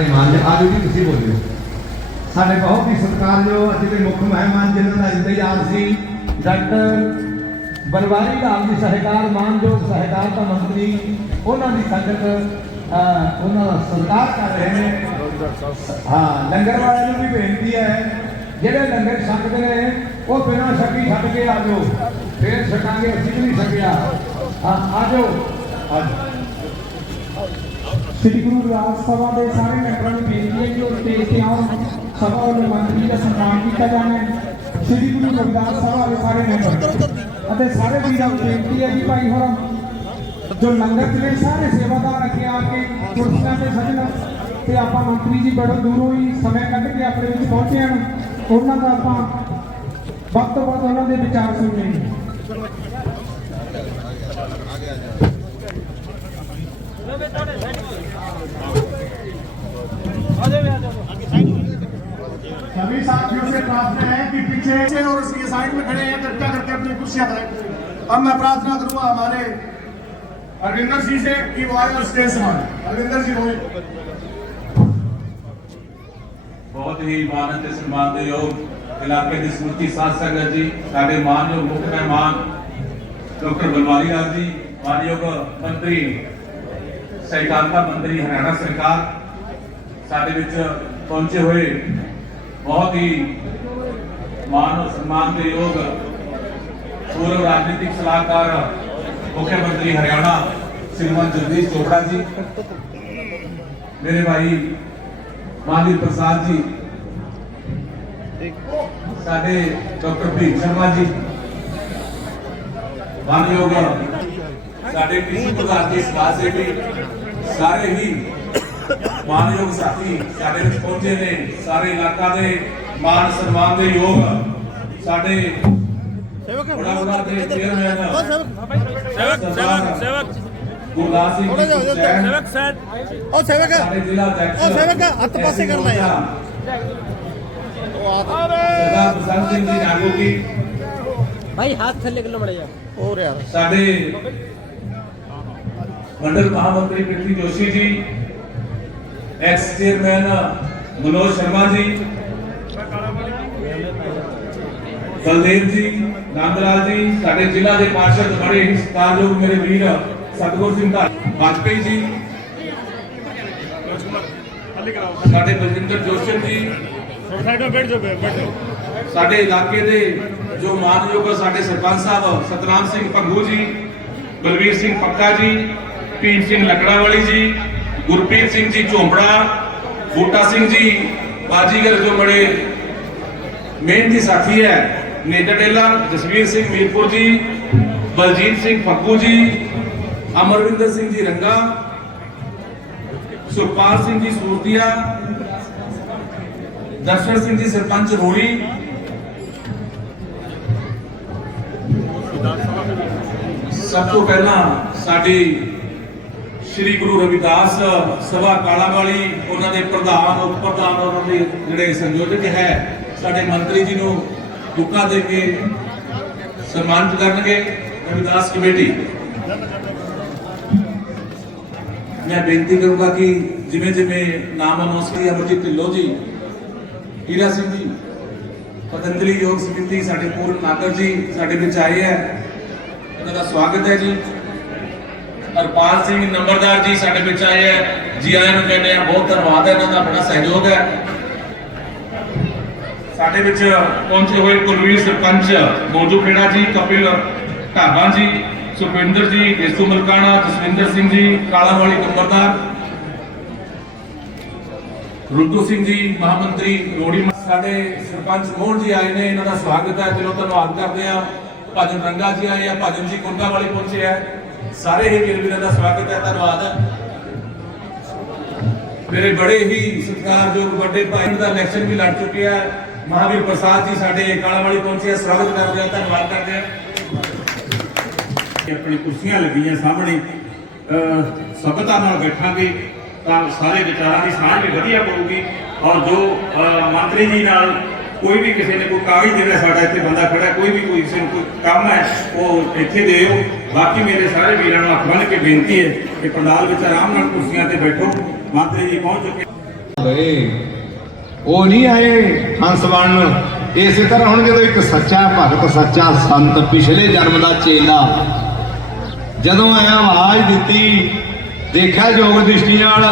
साढ़े मान आज भी तुम बोलो साढ़े बहुत ही सत्कारयोग अज के मुख्य मेहमान जिन्होंने इंतजार से डॉक्टर बनवारी लाल जी सहकार मानयोग सहकारिता मंत्री उन्होंने संगत सरकार कर रहे हैं। हाँ लंगर वाले भी बेनती है जेडे लंगर छकते हैं वो बिना छकी छक के आ जाओ फिर छकांगे असी भी नहीं छकिया। हाँ आ जाओ श्री गुरु रविदास सभा के सारे मैंबरों की बेनती है कि स्टेज से आओ सभा और मंत्री का सम्मान किया जाना है। श्री गुरु रविदास सभा के सारे मैंबर सारे वीरों की बेनती है कि भाई हम जो लंगर ने सारे सेवादार अगे आके कुर्सियां से सजना तो आप मंत्री जी बड़े दूरों ही समय कट के अपने पहुंचे हैं उन्होंने का आप वक्त तो वक्त उन्होंने विचार सुने। सभी साथियों से प्रार्थना है कि पीछे और इसके साइड में खड़े हैं कृपया करके अपनी कुर्सियां बनाएं। अब मैं प्रार्थना करूंगा हमारे अरविंदर जी से कि वो आए स्टेज संभालें। अरविंदर जी रोहित बहुत ही मानद ते सम्मान दे योग इलाके की स्मृति साध संगत जी साडे मानयोग मुख्य मेहमान डॉक्टर बनवारी लाल जी मानयोग मंत्री सहकारिता मंत्री हरियाणा सरकार साडे विच पहुंचे हुए बहुत ही मान और सम्मान के योग पूर्व राजनीतिक सलाहकार मुख्यमंत्री हरियाणा श्रीमान जगदीश चोपड़ा जी, मेरे भाई महावीर प्रसाद जी, साडे डॉक्टर भीम शर्मा जी, मानयोग साडे कृषि प्रधान जी समाज सेवी सारे ही मानयोग साथी साडे विच पहुंचे ने सारे इलाका दे मान सम्मान दे योग साडे बड़ा दे चेयरमैन सेवक गुरदास सिंह जी सेवक सर ओ सेवक साडे जिला अध्यक्ष हाथ पासे करना यार सरदार प्रसन्न सिंह जी नागो की भाई हाथ थल्ले कर लो बड़े यार और यार साडे मंडल महामंत्री पृथ्वी जोशी जी, एक्स चेयरमैन मनोज शर्मा जी, बलदेव जी, रामलाल जी, साडे जिला के पार्षद बड़े ही सत्कारयोग मेरे वीर सतगुर सिंह वाजपेयी जी, साडे बलजिंदर जोशी जी, साडे इलाके दे जो मानयोग साडे सरपंच साहब सतनाम सिंह भंगू जी, बलवीर सिंह पक्का जी, भीम सिंह लकड़ावाली जी, गुरप्रीत सिंह जी झोंपड़ा, बूटा सिंह जी बाजीगर जो बड़े मेहनती साथी है, नेता टेला, जसवीर सिंह मीरपुर जी, बलजीत सिंह फक्कू जी, अमरविंदर सिंह जी रंगा, सुखपाल सिंह जी सूरतिया, दर्शन सिंह जी सरपंच रोड़ी, सब तो पहला साडी श्री गुरु रविदास सभा काला वाली उन्होंने प्रधान उप प्रधान उन्होंने जिहड़े संयोजक है साडे मंत्री जी नूं दुक्का दे के सम्मानित करनगे रविदास कमेटी। मैं बेनती करूंगा कि जिमें जिमें नाम अनाउंस किया अमरजीत ढिल्लों जी, हीरा सिंह जी, पतंजलि योग समिति साडे पूर्ण नागर जी साडे विच आए हैं, उनका स्वागत है जी। हरपाल सिंह नंबरदार जी साडे विच आए हैं, जी आया कहते हैं, बहुत धन्यवाद है इन्हों का बड़ा सहयोग है। साडे विच पहुंचे हुए कुलवीर सरपंच मौजू खेड़ा जी, कपिल ढाबा जी, सुखविंदर जी, देसू मलकाना, जसविंदर सिंह जी, कालावाली नंबरदार, रुद्दू सिंह जी महामंत्री रोड़ी, साडे सरपंच मोहन जी आए ने, इन्हों का स्वागत है, दिलों धन्यवाद करते हैं। भजन रंगा जी आए हैं, भजन जी कुंडा वाली पहुंचे हैं, सारे ही वीर वीरों का स्वागत है, धन्यवाद है। मेरे बड़े ही सत्कारयोग बड़े भाई का इलेक्शन भी लड़ चुके हैं, महावीर प्रसाद जी साडे कालावाली पहुंचे, स्वागत करते हैं, धन्यवाद करते हैं। अपनी कुर्सियां लगियां सामने सबता नाल बैठांगे तां सारे विचारां की साझ भी वधिया पऊगी और जो मंत्री जी नाल कोई भी किसी ने कोई कागज देना साडा इत्थे बंदा खड़ा कोई भी कोई किसी कोई काम है वो इत्थे दिओ। बाकी मेरे सारे वीरां नूं हत्थ बन के बेनती है कि पंडाल विच आराम नाल कुर्सियां ते बैठो। मंत्री जी पहुंच चुके ਗਏ, ਉਹ ਨਹੀਂ ਆਏ ਹੰਸ ਬਣਨ। ਇਸੇ ਤਰ੍ਹਾਂ ਹੁਣ ਜਦੋਂ ਇੱਕ ਸੱਚਾ ਭਗਤ, ਸੱਚਾ ਸੰਤ, ਪਿਛਲੇ ਜਨਮ ਦਾ ਚੇਲਾ ਜਦੋਂ ਆਇਆ ਆਵਾਜ਼ ਦਿੱਤੀ, ਦੇਖਿਆ ਯੋਗ ਦ੍ਰਿਸ਼ਟੀ ਨਾਲ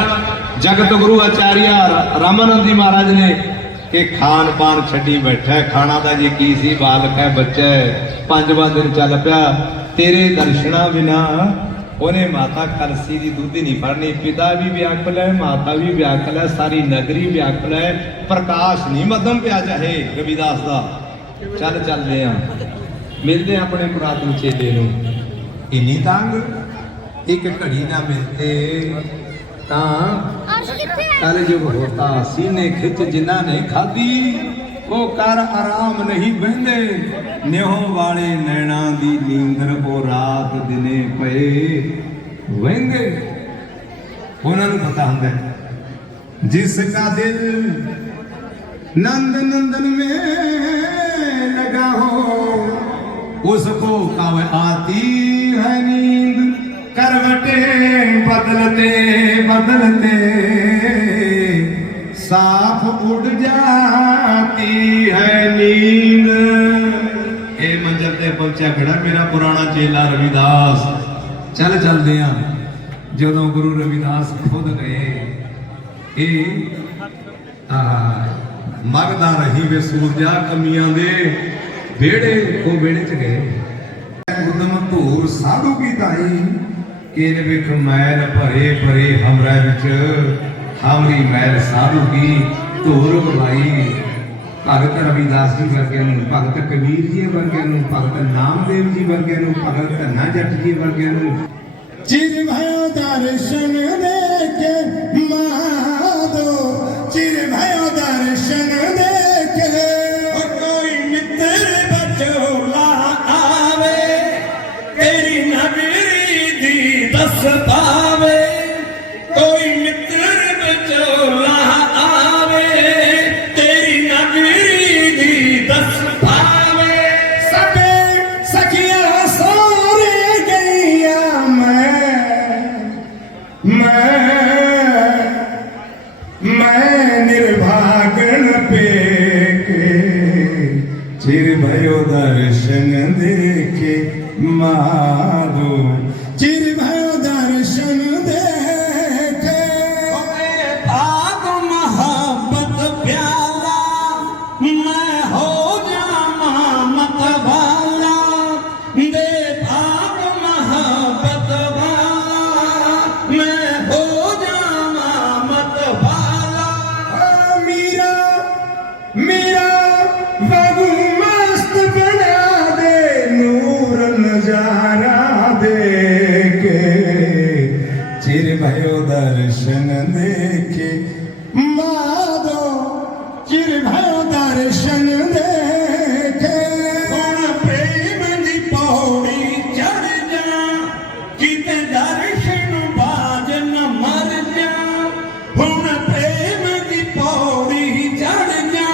ਜਗਤ ਗੁਰੂ ਆਚਾਰੀਆ ਰਾਮਾਨੰਦ ਜੀ ਮਹਾਰਾਜ ਨੇ ਕਿ ਖਾਣ ਪਾਨ ਛੱਡੀ ਬੈਠਾ, ਖਾਣਾ ਦਾ ਜੀ ਕੀ ਸੀ, ਬਾਲਕ ਹੈ, ਬੱਚਾ ਹੈ, 5ਵਾਂ ਦਿਨ ਚੱਲ ਪਿਆ। ਤੇਰੇ ਦਰਸ਼ਨਾਂ ਬਿਨਾ ਉਹਨੇ ਮਾਤਾ ਕਲਸੀ ਦੀ ਦੁੱਧ ਹੀ ਨਹੀਂ ਫੜਨੀ। ਪਿਤਾ ਵੀ ਵਿਆਕੁਲ ਹੈ, ਮਾਤਾ ਵੀ ਵਿਆਕੁਲ ਹੈ, ਸਾਰੀ ਨਗਰੀ ਵਿਆਕੁਲ ਹੈ, ਪ੍ਰਕਾਸ਼ ਨਹੀਂ ਮੱਧਮ ਪਿਆ ਚਾਹੇ ਰਵਿਦਾਸ ਦਾ। ਚੱਲ ਚੱਲਦੇ ਆ, ਮਿਲਦੇ ਆ ਆਪਣੇ ਪੁਰਾਤਨ ਚੇਲੇ ਨੂੰ। ਇੰਨੀ ਤੰਗ ਇੱਕ ਘੜੀ ਨਾ ਮਿਲਤੇ ਤਾਂ ਕਲਯੁਗ ਹੋਤਾ, ਸੀਨੇ ਖਿੱਚ ਜਿਨ੍ਹਾਂ ਨੇ ਖਾਦੀ, ਉਹ ਕਰ ਆਰਾਮ ਨਹੀਂ ਬਹਿੰਦੇ, ਨਿਉ ਵਾਲੇ ਨੈਣਾ ਦੀ ਨੀਂਦਰ ਉਹ ਰਾਤ ਦਿਨੇ ਪਏ ਵਹਿੰਦੇ। ਉਹਨਾਂ ਨੂੰ ਪਤਾ ਹੁੰਦਾ ਜਿਸ ਕਾ ਦਿਲ नंद नंदन में लगा हो उसको कब आती है नींद, करवटे बदलते बदलते साफ उड़ जाती है नींद। ए मंजिल ते पहुंचा खड़ा मेरा पुराना चेला रविदास। चल चलते हैं। ਜਦੋਂ गुरु रविदास खुद गए मगदा रही वे सूरजा कमियां दे बेड़े, वो बेड़े च गए उदम धूर साधु की ताई, केन विख मैल भरे भरे हमरा विच, हमरी मैल साधु की धूर बुलाई। भगत रविदास जी वर्गे नूं, भगत कबीर जी वर्गे नूं, भगत नामदेव जी वर्गे नूं, भगत धन्ना जट जी वर्गे नूं चिर भयो दर्शन देके माधो, चिर भयो दर्शन देके कोई मित्र बचोला आवे, तेरी नगरी दी दस पावे, कोई मित्र बचोला आवे, तेरी नगरी दी दस पावे। सबे सखियां सोरे गईया मैं निर्भागन पे के, चिर भयो दर्शन देखे माधो, चिर भयो दर्शन देखे भाग मोहब्बत प्याला, मैं हो जामा मत वाला, दे भाग मोहब्बत वाला, मैं हो जामा मत वाला। मीरा मीरा बाबू मस्त बना दे, नूर नजारा दे के, चिर भयो दर्शन देखे माधो, चिर भयो दर्शन देखे। हुण प्रेम दी पौड़ी चढ़ जा, किते दर्शन बाज न मर जा, हुण प्रेम दी पौड़ी चढ़ जा,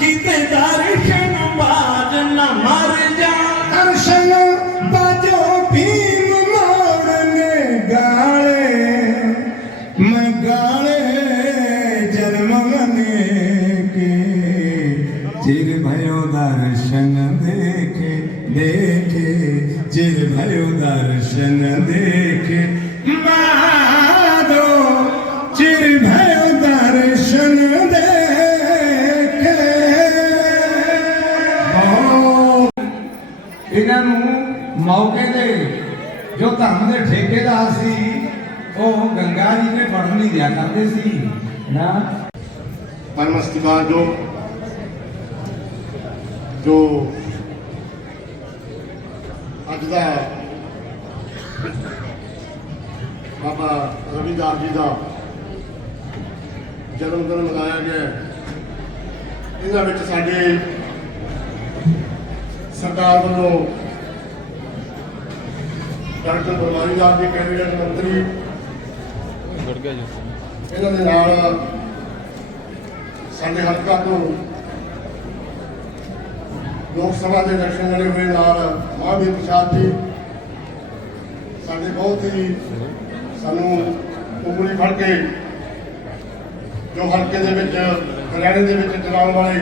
किते दर्शन बाज न मर जा। दर्शन बाजो भीम मोड़ने गाले, मैं गाले जन्म मने के, चिर भयो दर्शन देखे देखे, चिर भयो दर्शन देखे माधो, चिर भयो दर्शन देखे। ਇਹਨਾਂ ਨੂੰ ਮੌਕੇ ਦੇ ਜੋ ਧਰਮ ਦੇ ਠੇਕੇਦਾਰ ਸੀ ਉਹ ਗੰਗਾ ਜੀ ਨੇ ਪੜਨ ਨਹੀਂ ਦਿਆ ਕਰਦੇ ਸੀ ਨਾ। परमस्तिमान जो अज का बाबा रविदास जी का जन्मदिन मनाया गया, इन्होंने साडे सरकार वालों डॉक्टर बलवारी लाल जी कैबिनेट मंत्री इन्होंने नाल साडे हल्का तो लोक सभा के इलेक्शन लड़े हुए नाल महावीर प्रसाद जी साडे बहुत ही सानू उंगली फड़ के ਜੋ ਹਲਕੇ ਦੇ ਵਿੱਚ ਹਰਿਆਣੇ ਦੇ ਵਿੱਚ ਚਲਾਉਣ ਵਾਲੇ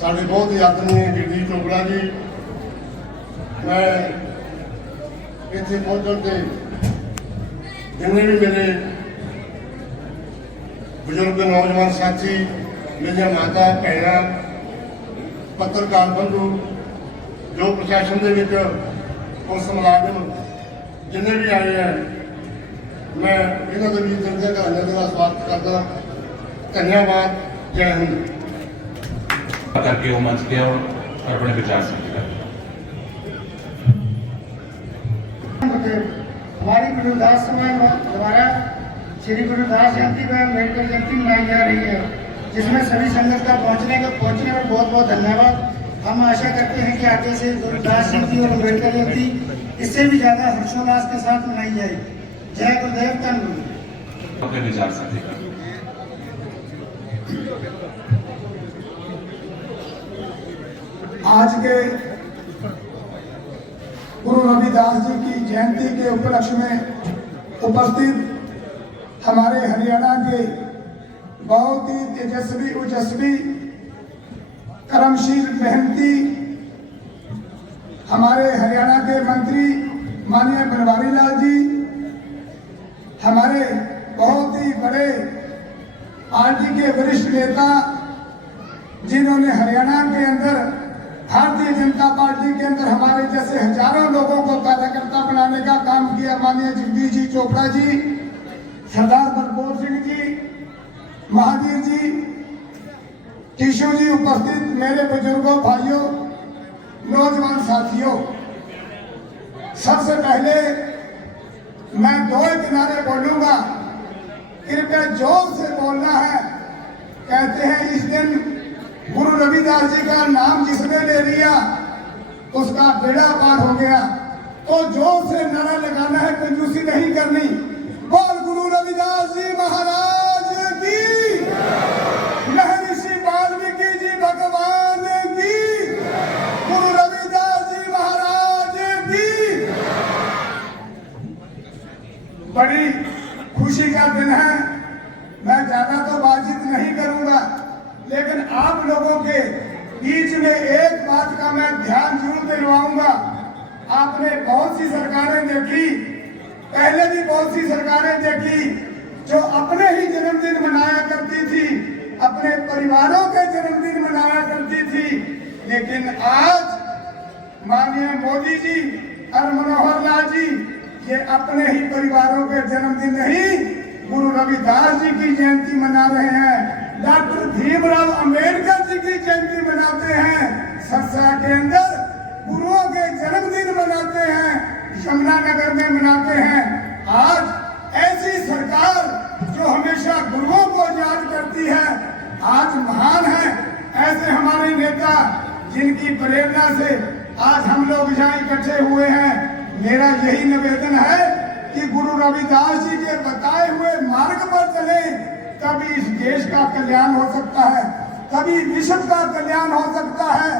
ਸਾਡੇ ਬਹੁਤ ਹੀ ਆਦਰਣੀय ਜਗਦੀਸ਼ ਚੋਪੜਾ ਜੀ, ਮੈਂ ਇੱਥੇ ਪਹੁੰਚਣ ਤੇ ਜਿੰਨੇ ਵੀ ਮੇਰੇ ਬਜ਼ੁਰਗ ਨੌਜਵਾਨ ਸਾਥੀ, ਮੇਰੀਆਂ ਮਾਤਾ ਭੈਣਾਂ, ਪੱਤਰਕਾਰ ਬੰਧੂ, ਜੋ ਪ੍ਰਸ਼ਾਸਨ ਦੇ ਵਿੱਚ ਪੁਲਿਸ ਮੁਲਾਜ਼ਮ ਜਿੰਨੇ ਵੀ ਆਏ ਹੈ, मैं ਇਹਨਾਂ ਦੇ ਵੀ ਦਿਲ ਦੇ ਘਰਾਣੇ ਦਾ ਸਵਾਗਤ ਕਰਦਾ। ਧੰਨਵਾਦ। जय हिंद। करके वो मंच के और अपने विचार साझा हमारी गुरु रविदास समाज द्वारा श्री गुरु रविदास जयंती व अम्बेडकर जयंती मनाई जा रही है, जिसमें सभी संगत का पहुंचने में बहुत बहुत धन्यवाद। हम आशा करते हैं कि आगे से गुरु रविदास जयंती और अम्बेडकर जयंती इससे भी ज्यादा हर्षोल्लास के साथ मनाई जाए। जय गुरुदेव। धन गुरु। अपने विचार साझा आज के गुरु रविदास जी की जयंती के उपलक्ष्य में उपस्थित हमारे हरियाणा के बहुत ही तेजस्वी ओजस्वी कर्मशील मेहनती हमारे हरियाणा के मंत्री माननीय बनवारी लाल जी, हमारे बहुत ही बड़े पार्टी के वरिष्ठ नेता जिन्होंने हरियाणा के अंदर भारतीय जनता पार्टी के अंदर हमारे जैसे हजारों लोगों को कार्यकर्ता बनाने का काम किया, माननीय जगदीश जी चोपड़ा जी, सरदार बलबोर सिंह जी, महावीर जी, टीशू जी, उपस्थित मेरे बुजुर्गों, भाइयों, नौजवान साथियों, सबसे पहले मैं दो किनारे बोलूंगा, कृपया जोर से बोलना है। कहते हैं इस दिन गुरु रविदास जी का नाम जिसने ले लिया उसका बेड़ा पार हो गया। तो जोर से नारा लगाना है, कंजूसी नहीं करनी। बोल गुरु रविदास जी महाराज की, महर्षि वाल्मीकि जी भगवान की, गुरु रविदास जी महाराज की। बड़ी खुशी का दिन है। मैं ज्यादा तो बातचीत नहीं करूंगा, लेकिन आप लोगों के बीच में एक बात का मैं ध्यान जरूर दिलवाऊंगा। आपने बहुत सी सरकारें देखी, पहले भी बहुत सी सरकारें देखी जो अपने ही जन्मदिन मनाया करती थी, अपने परिवारों के जन्मदिन मनाया करती थी। लेकिन आज माननीय मोदी जी और मनोहर लाल जी ये अपने ही परिवारों के जन्मदिन नहीं, गुरु रविदास जी की जयंती मना रहे हैं, डॉक्टर भीमराव अंबेडकर जी की जयंती मनाते हैं, सरसा के अंदर गुरुओं के जन्मदिन मनाते हैं, यमुनानगर में मनाते हैं। आज ऐसी सरकार जो हमेशा गुरुओं को याद करती है आज महान है। ऐसे हमारे नेता जिनकी प्रेरणा से आज हम लोग यहाँ इकट्ठे हुए हैं। मेरा यही निवेदन है कि गुरु रविदास जी के बताए हुए मार्ग पर चले, तभी इस देश का कल्याण हो सकता है, तभी विश्व का कल्याण हो सकता है।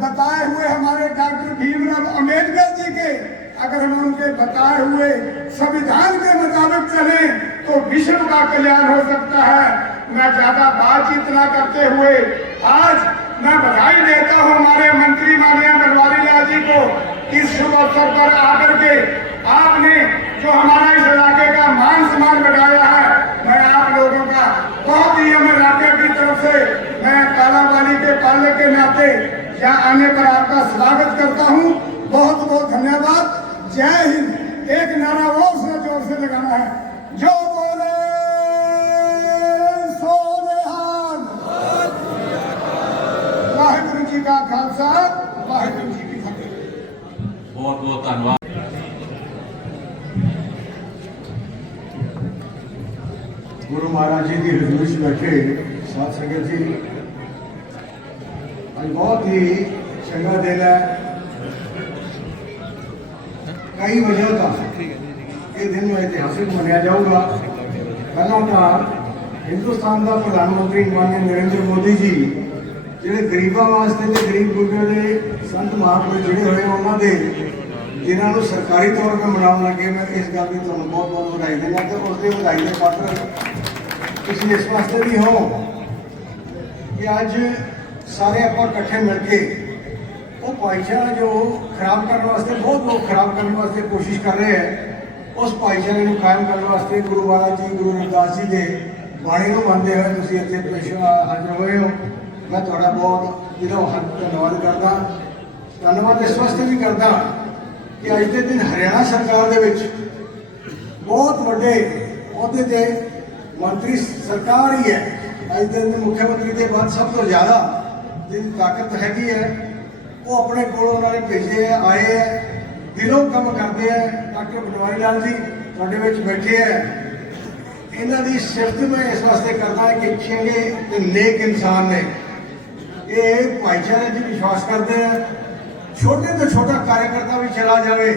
बताए हुए हमारे डॉक्टर भीमराव अंबेडकर जी के अगर हम उनके बताए हुए संविधान के मुताबिक चले तो विश्व का कल्याण हो सकता है। मैं ज्यादा बातचीत न करते हुए आज मैं बधाई देता हूँ हमारे मंत्री माननीय बनवारी लाल जी को इस शुभ अवसर पर आकर के आपने जो हमारा इस इलाके का मान सम्मान बढ़ाया है। मैं आप लोगों का बहुत ही हम इलाके की तरफ से मैं कालाबाली के पाले के नाते यहाँ आने पर आपका स्वागत करता हूँ। बहुत बहुत धन्यवाद। जय हिंद। एक नारा और से जोर से लगाना है, जो बोले सो निहाल। वाहिगुरु जी का खालसा, वाहिगुरु जी की फतेह। बहुत बहुत धन्यवाद। गुरु महाराज जी की हजूरी से बैठे साथ संगत जी, आज बहुत ही चंगा दिन है। कई वजह का ये दिन में ऐतिहासिक मनाया जाऊगा। पहला तो हिंदुस्तान का प्रधानमंत्री माननीय नरेंद्र मोदी जी ਜਿਹੜੇ ਗਰੀਬਾਂ ਵਾਸਤੇ ਤੇ ਗਰੀਬ ਗੁਰਬਿਆਂ ਦੇ ਸੰਤ ਮਹਾਂਪੁਰਖ ਜਿਹੜੇ ਹੋਏ ਉਹਨਾਂ ਦੇ ਜਿਨ੍ਹਾਂ ਨੂੰ ਸਰਕਾਰੀ ਤੌਰ 'ਤੇ ਮਨਾਉਣ ਲੱਗੇ, ਮੈਂ ਇਸ ਗੱਲ ਦੀ ਤੁਹਾਨੂੰ ਬਹੁਤ ਬਹੁਤ ਵਧਾਈ ਦਿੰਦਾ ਤੇ ਉਸ ਦੇ ਵਧਾਈ ਦੇ ਪਾਤਰ ਤੁਸੀਂ ਇਸ ਵਾਸਤੇ ਵੀ ਹੋ ਕਿ ਅੱਜ ਸਾਰੇ ਆਪਾਂ ਇਕੱਠੇ ਮਿਲ ਕੇ ਉਹ ਭਾਈਚਾਰਾ ਜੋ ਖਰਾਬ ਕਰਨ ਵਾਸਤੇ ਬਹੁਤ ਲੋਕ ਖਰਾਬ ਕਰਨ ਵਾਸਤੇ ਕੋਸ਼ਿਸ਼ ਕਰ ਰਹੇ ਹੈ, ਉਸ ਭਾਈਚਾਰੇ ਨੂੰ ਕਾਇਮ ਕਰਨ ਵਾਸਤੇ ਗੁਰੂ ਮਹਾਰਾਜ ਜੀ, ਗੁਰੂ ਰਵਿਦਾਸ ਜੀ ਦੇ ਬਾਣੀ ਨੂੰ ਮੰਨਦੇ ਹੋਏ ਤੁਸੀਂ ਇੱਥੇ ਪੇਸ਼ ਹਾਜ਼ਰ ਹੋਏ ਹੋ। ਮੈਂ ਤੁਹਾਡਾ ਬਹੁਤ ਦਿਲੋਂ ਧੰਨਵਾਦ ਕਰਦਾ। ਧੰਨਵਾਦ ਇਸ ਵਾਸਤੇ ਵੀ ਕਰਦਾ ਕਿ ਅੱਜ ਦੇ ਦਿਨ ਹਰਿਆਣਾ ਸਰਕਾਰ ਦੇ ਵਿੱਚ ਬਹੁਤ ਵੱਡੇ ਅਹੁਦੇ ਤੇ ਮੰਤਰੀ ਸਰਕਾਰ ਹੀ ਹੈ। ਅੱਜ ਦੇ ਦਿਨ ਮੁੱਖ ਮੰਤਰੀ ਦੇ ਬਾਅਦ ਸਭ ਤੋਂ ਜ਼ਿਆਦਾ ਜਿਹਦੀ ਤਾਕਤ ਹੈਗੀ ਹੈ ਉਹ ਆਪਣੇ ਕੋਲ ਉਹਨਾਂ ਨੇ ਭੇਜੇ ਆਏ ਹੈ, ਦਿਲੋਂ ਕੰਮ ਕਰਦੇ ਹੈ। ਡਾਕਟਰ ਬਨਵਾਰੀ ਲਾਲ ਜੀ ਤੁਹਾਡੇ ਵਿੱਚ ਬੈਠੇ ਹੈ, ਇਹਨਾਂ ਦੀ ਸਿਫਤ ਮੈਂ ਇਸ ਵਾਸਤੇ ਕਰਦਾ ਕਿ ਚੰਗੇ ਤੇ ਨੇਕ ਇਨਸਾਨ ਨੇ। ਇਹ ਭਾਈਚਾਰੇ 'ਚ ਵਿਸ਼ਵਾਸ ਕਰਦੇ ਆ। ਛੋਟੇ ਤੋਂ ਛੋਟਾ ਕਾਰਜਕਰਤਾ ਵੀ ਚਲਾ ਜਾਵੇ,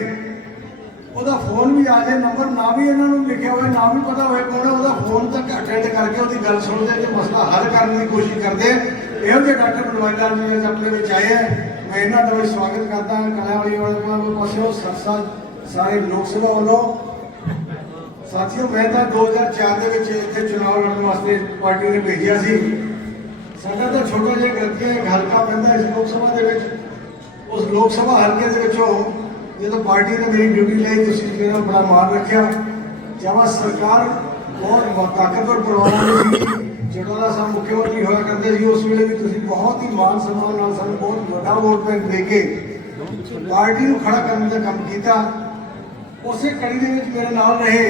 ਉਹਦਾ ਫੋਨ ਵੀ ਆ ਜਾਏ, ਨੰਬਰ ਨਾ ਵੀ ਇਹਨਾਂ ਨੂੰ ਲਿਖਿਆ ਹੋਵੇ, ਨਾ ਵੀ ਪਤਾ ਹੋਵੇ ਕੌਣ ਹੈ, ਉਹਦਾ ਫੋਨ ਤੱਕ ਅਟੈਂਡ ਕਰਕੇ ਉਹਦੀ ਗੱਲ ਸੁਣਦੇ ਤੇ ਮਸਲਾ ਹੱਲ ਕਰਨ ਦੀ ਕੋਸ਼ਿਸ਼ ਕਰਦੇ। ਇਹੋ ਜਿਹੇ ਡਾਕਟਰ ਬਨਵਾਰੀ ਲਾਲ ਜੀ ਅੱਜ ਆਪਣੇ ਵਿੱਚ ਆਏ ਹੈ। ਮੈਂ ਇਹਨਾਂ ਦਾ ਵੀ ਸਵਾਗਤ ਕਰਦਾ ਕਲਾਵਾਲੀ ਵਾਲੇ ਪਾਸਿਓਂ, ਸਾਰੇ ਲੋਕ ਸਭਾ ਵੱਲੋਂ। ਸਾਥੀਓ, ਮੈਂ ਤਾਂ 2004 ਦੇ ਵਿੱਚ ਇੱਥੇ ਚੁਣਾਵ ਲੜਨ ਵਾਸਤੇ ਪਾਰਟੀ ਨੇ ਭੇਜਿਆ ਸੀ। ਸਾਡਾ ਤਾਂ ਛੋਟਾ ਜਿਹਾ ਗਲਤੀਆਂ ਇੱਕ ਹਲਕਾ ਪੈਂਦਾ ਇਸ ਲੋਕ ਸਭਾ ਦੇ ਵਿੱਚ। ਉਸ ਲੋਕ ਸਭਾ ਹਲਕੇ ਦੇ ਵਿੱਚੋਂ ਜਦੋਂ ਪਾਰਟੀ ਨੇ ਮੇਰੀ ਡਿਊਟੀ ਲਈ, ਤੁਸੀਂ ਮੇਰਾ ਬੜਾ ਮਾਣ ਰੱਖਿਆ। ਜਦ ਸਰਕਾਰ ਬਹੁਤ ਤਾਕਤਵਰ ਪਰਿਵਾਰਾਂ ਦੀ ਸੀ, ਚਟੋਲਾ ਸਾਹਿਬ ਮੁੱਖ ਮੰਤਰੀ ਹੋਇਆ ਕਰਦੇ ਸੀ, ਉਸ ਵੇਲੇ ਵੀ ਤੁਸੀਂ ਬਹੁਤ ਹੀ ਮਾਣ ਸਨਮਾਨ ਨਾਲ ਸਾਨੂੰ ਬਹੁਤ ਵੱਡਾ ਵੋਟ ਬੈਂਕ ਦੇ ਕੇ ਪਾਰਟੀ ਨੂੰ ਖੜਾ ਕਰਨ ਦਾ ਕੰਮ ਕੀਤਾ। ਉਸੇ ਕੜੀ ਦੇ ਵਿੱਚ ਮੇਰੇ ਨਾਲ ਰਹੇ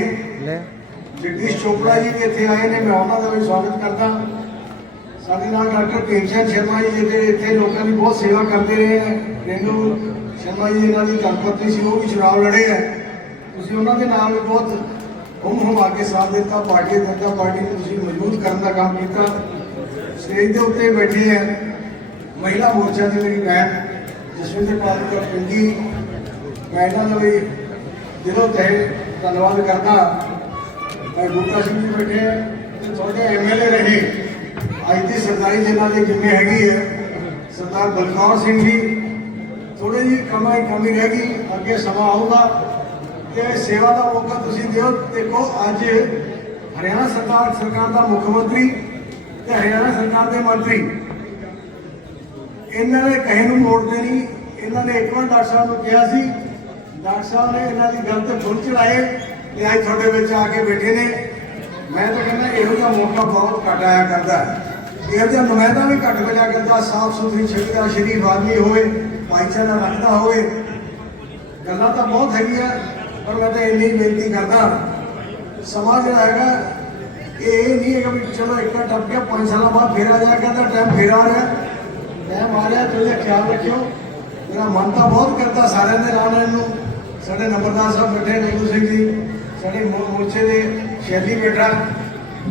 ਜਗਦੀਸ਼ ਚੋਪੜਾ ਜੀ ਵੀ ਇੱਥੇ ਆਏ ਨੇ, ਮੈਂ ਉਹਨਾਂ ਦਾ ਵੀ ਸਵਾਗਤ ਕਰਦਾ। ਸਾਡੇ ਨਾਲ ਡਾਕਟਰ ਭੀਮਸੈਨ ਸ਼ਰਮਾ ਜੀ ਜਿਹੜੇ ਇੱਥੇ ਲੋਕਾਂ ਦੀ ਬਹੁਤ ਸੇਵਾ ਕਰਦੇ ਰਹੇ ਹੈ। ਰੇਨੂ ਸ਼ਰਮਾ ਜੀ ਇਹਨਾਂ ਦੀ ਧਰਮਪਤਨੀ ਸੀ, ਉਹ ਵੀ ਚੁਣਾਵ ਲੜੇ ਹੈ। ਤੁਸੀਂ ਉਹਨਾਂ ਦੇ ਨਾਲ ਬਹੁਤ ਹੁਮ ਆ ਕੇ ਸਾਥ ਦਿੱਤਾ। ਪਾਰਟੀ ਜਨਤਾ ਪਾਰਟੀ ਨੂੰ ਤੁਸੀਂ ਮਜ਼ਬੂਤ ਕਰਨ ਦਾ ਕੰਮ ਕੀਤਾ। ਸਟੇਜ ਦੇ ਉੱਤੇ ਬੈਠੇ ਹੈ ਮਹਿਲਾ ਮੋਰਚਾ ਦੀ ਮੇਰੀ ਭੈਣ ਜਸਵਿੰਦਰ ਕੌਰ ਪਿੰਡੀ, ਮੈਂ ਇਹਨਾਂ ਦਾ ਵੀ ਦਿਲੋਂ ਤਹਿ ਧੰਨਵਾਦ ਕਰਦਾ। ਭਾਈ ਬੂਟਾ ਸਿੰਘ ਜੀ ਬੈਠੇ ਹੈ, ਤੁਹਾਡੇ MLA ਰਹੇ ਅੱਜ ਦੀ ਸਰਦਾਰੀ ਜਿਨ੍ਹਾਂ ਦੀ ਜਿੰਮੇ ਹੈਗੀ ਹੈ, ਸਰਦਾਰ ਬਲਕੌਰ ਸਿੰਘ ਜੀ। ਥੋੜੀ ਜਿਹੀ ਕਮੀ ਰਹਿ ਗਈ, ਅੱਗੇ ਸਮਾਂ ਆਊਗਾ ਤੇ ਸੇਵਾ ਦਾ ਮੌਕਾ ਤੁਸੀਂ ਦਿਓ। ਦੇਖੋ ਅੱਜ ਹਰਿਆਣਾ ਸਰਕਾਰ ਦਾ ਮੁੱਖ ਮੰਤਰੀ ਤੇ ਹਰਿਆਣਾ ਸਰਕਾਰ ਦੇ ਮੰਤਰੀ ਇਹਨਾਂ ਨੇ ਕਹੇ ਨੂੰ ਮੋੜਦੇ ਨਹੀਂ। ਇਹਨਾਂ ਨੇ ਇੱਕ ਵਾਰ ਡਾਕਟਰ ਸਾਹਿਬ ਨੂੰ ਕਿਹਾ ਸੀ, ਡਾਕਟਰ ਸਾਹਿਬ ਨੇ ਇਹਨਾਂ ਦੀ ਗੱਲ ਤੇ ਫੁੱਲ ਚੜਾਏ ਤੇ ਅੱਜ ਤੁਹਾਡੇ ਵਿੱਚ ਆ ਕੇ ਬੈਠੇ ਨੇ। ਮੈਂ ਤਾਂ ਕਹਿੰਦਾ ਇਹੋ ਜਿਹਾ ਮੌਕਾ ਬਹੁਤ ਘੱਟ ਆਇਆ ਕਰਦਾ, ਇਹੋ ਜਿਹਾ ਨੁਮਾਇੰਦਾ ਵੀ ਘੱਟ ਮਿਲਿਆ ਕਰਦਾ। ਸਾਫ਼ ਸੁਥਰੀ ਛਵੀ ਸ਼ਰੀਫ ਆਦਮੀ ਹੋਵੇ, ਭਾਈਚਾਰਾ ਰੱਖਦਾ ਹੋਵੇ। ਗੱਲਾਂ ਤਾਂ ਬਹੁਤ ਹੈਗੀਆਂ, ਪਰ ਮੈਂ ਤਾਂ ਇੰਨੀ ਬੇਨਤੀ ਕਰਦਾ, ਸਮਾਂ ਜਿਹੜਾ ਹੈਗਾ ਇਹ ਨਹੀਂ ਹੈਗਾ ਵੀ ਚਲੋ ਇੱਕ ਟੱਪ ਗਿਆ 5 ਸਾਲਾਂ ਬਾਅਦ ਫੇਰ ਆ ਜਾਇਆ ਕਰਦਾ। ਟਾਈਮ ਫੇਰ ਆ ਰਿਹਾ, ਟਾਈਮ ਆ ਰਿਹਾ, ਤੁਸੀਂ ਖਿਆਲ ਰੱਖਿਓ। ਮੇਰਾ ਮਨ ਤਾਂ ਬਹੁਤ ਕਰਦਾ ਸਾਰਿਆਂ ਦੇ ਨਾਲ ਨੂੰ। ਸਾਡੇ ਨੰਬਰਦਾਰ ਸਾਹਿਬ ਬੈਠੇ, ਨੰਦੂ ਸਿੰਘ ਜੀ, ਸਾਡੇ ਮੋਰਚੇ ਦੇ ਸ਼ੈਲੀ ਬੈਠਾ,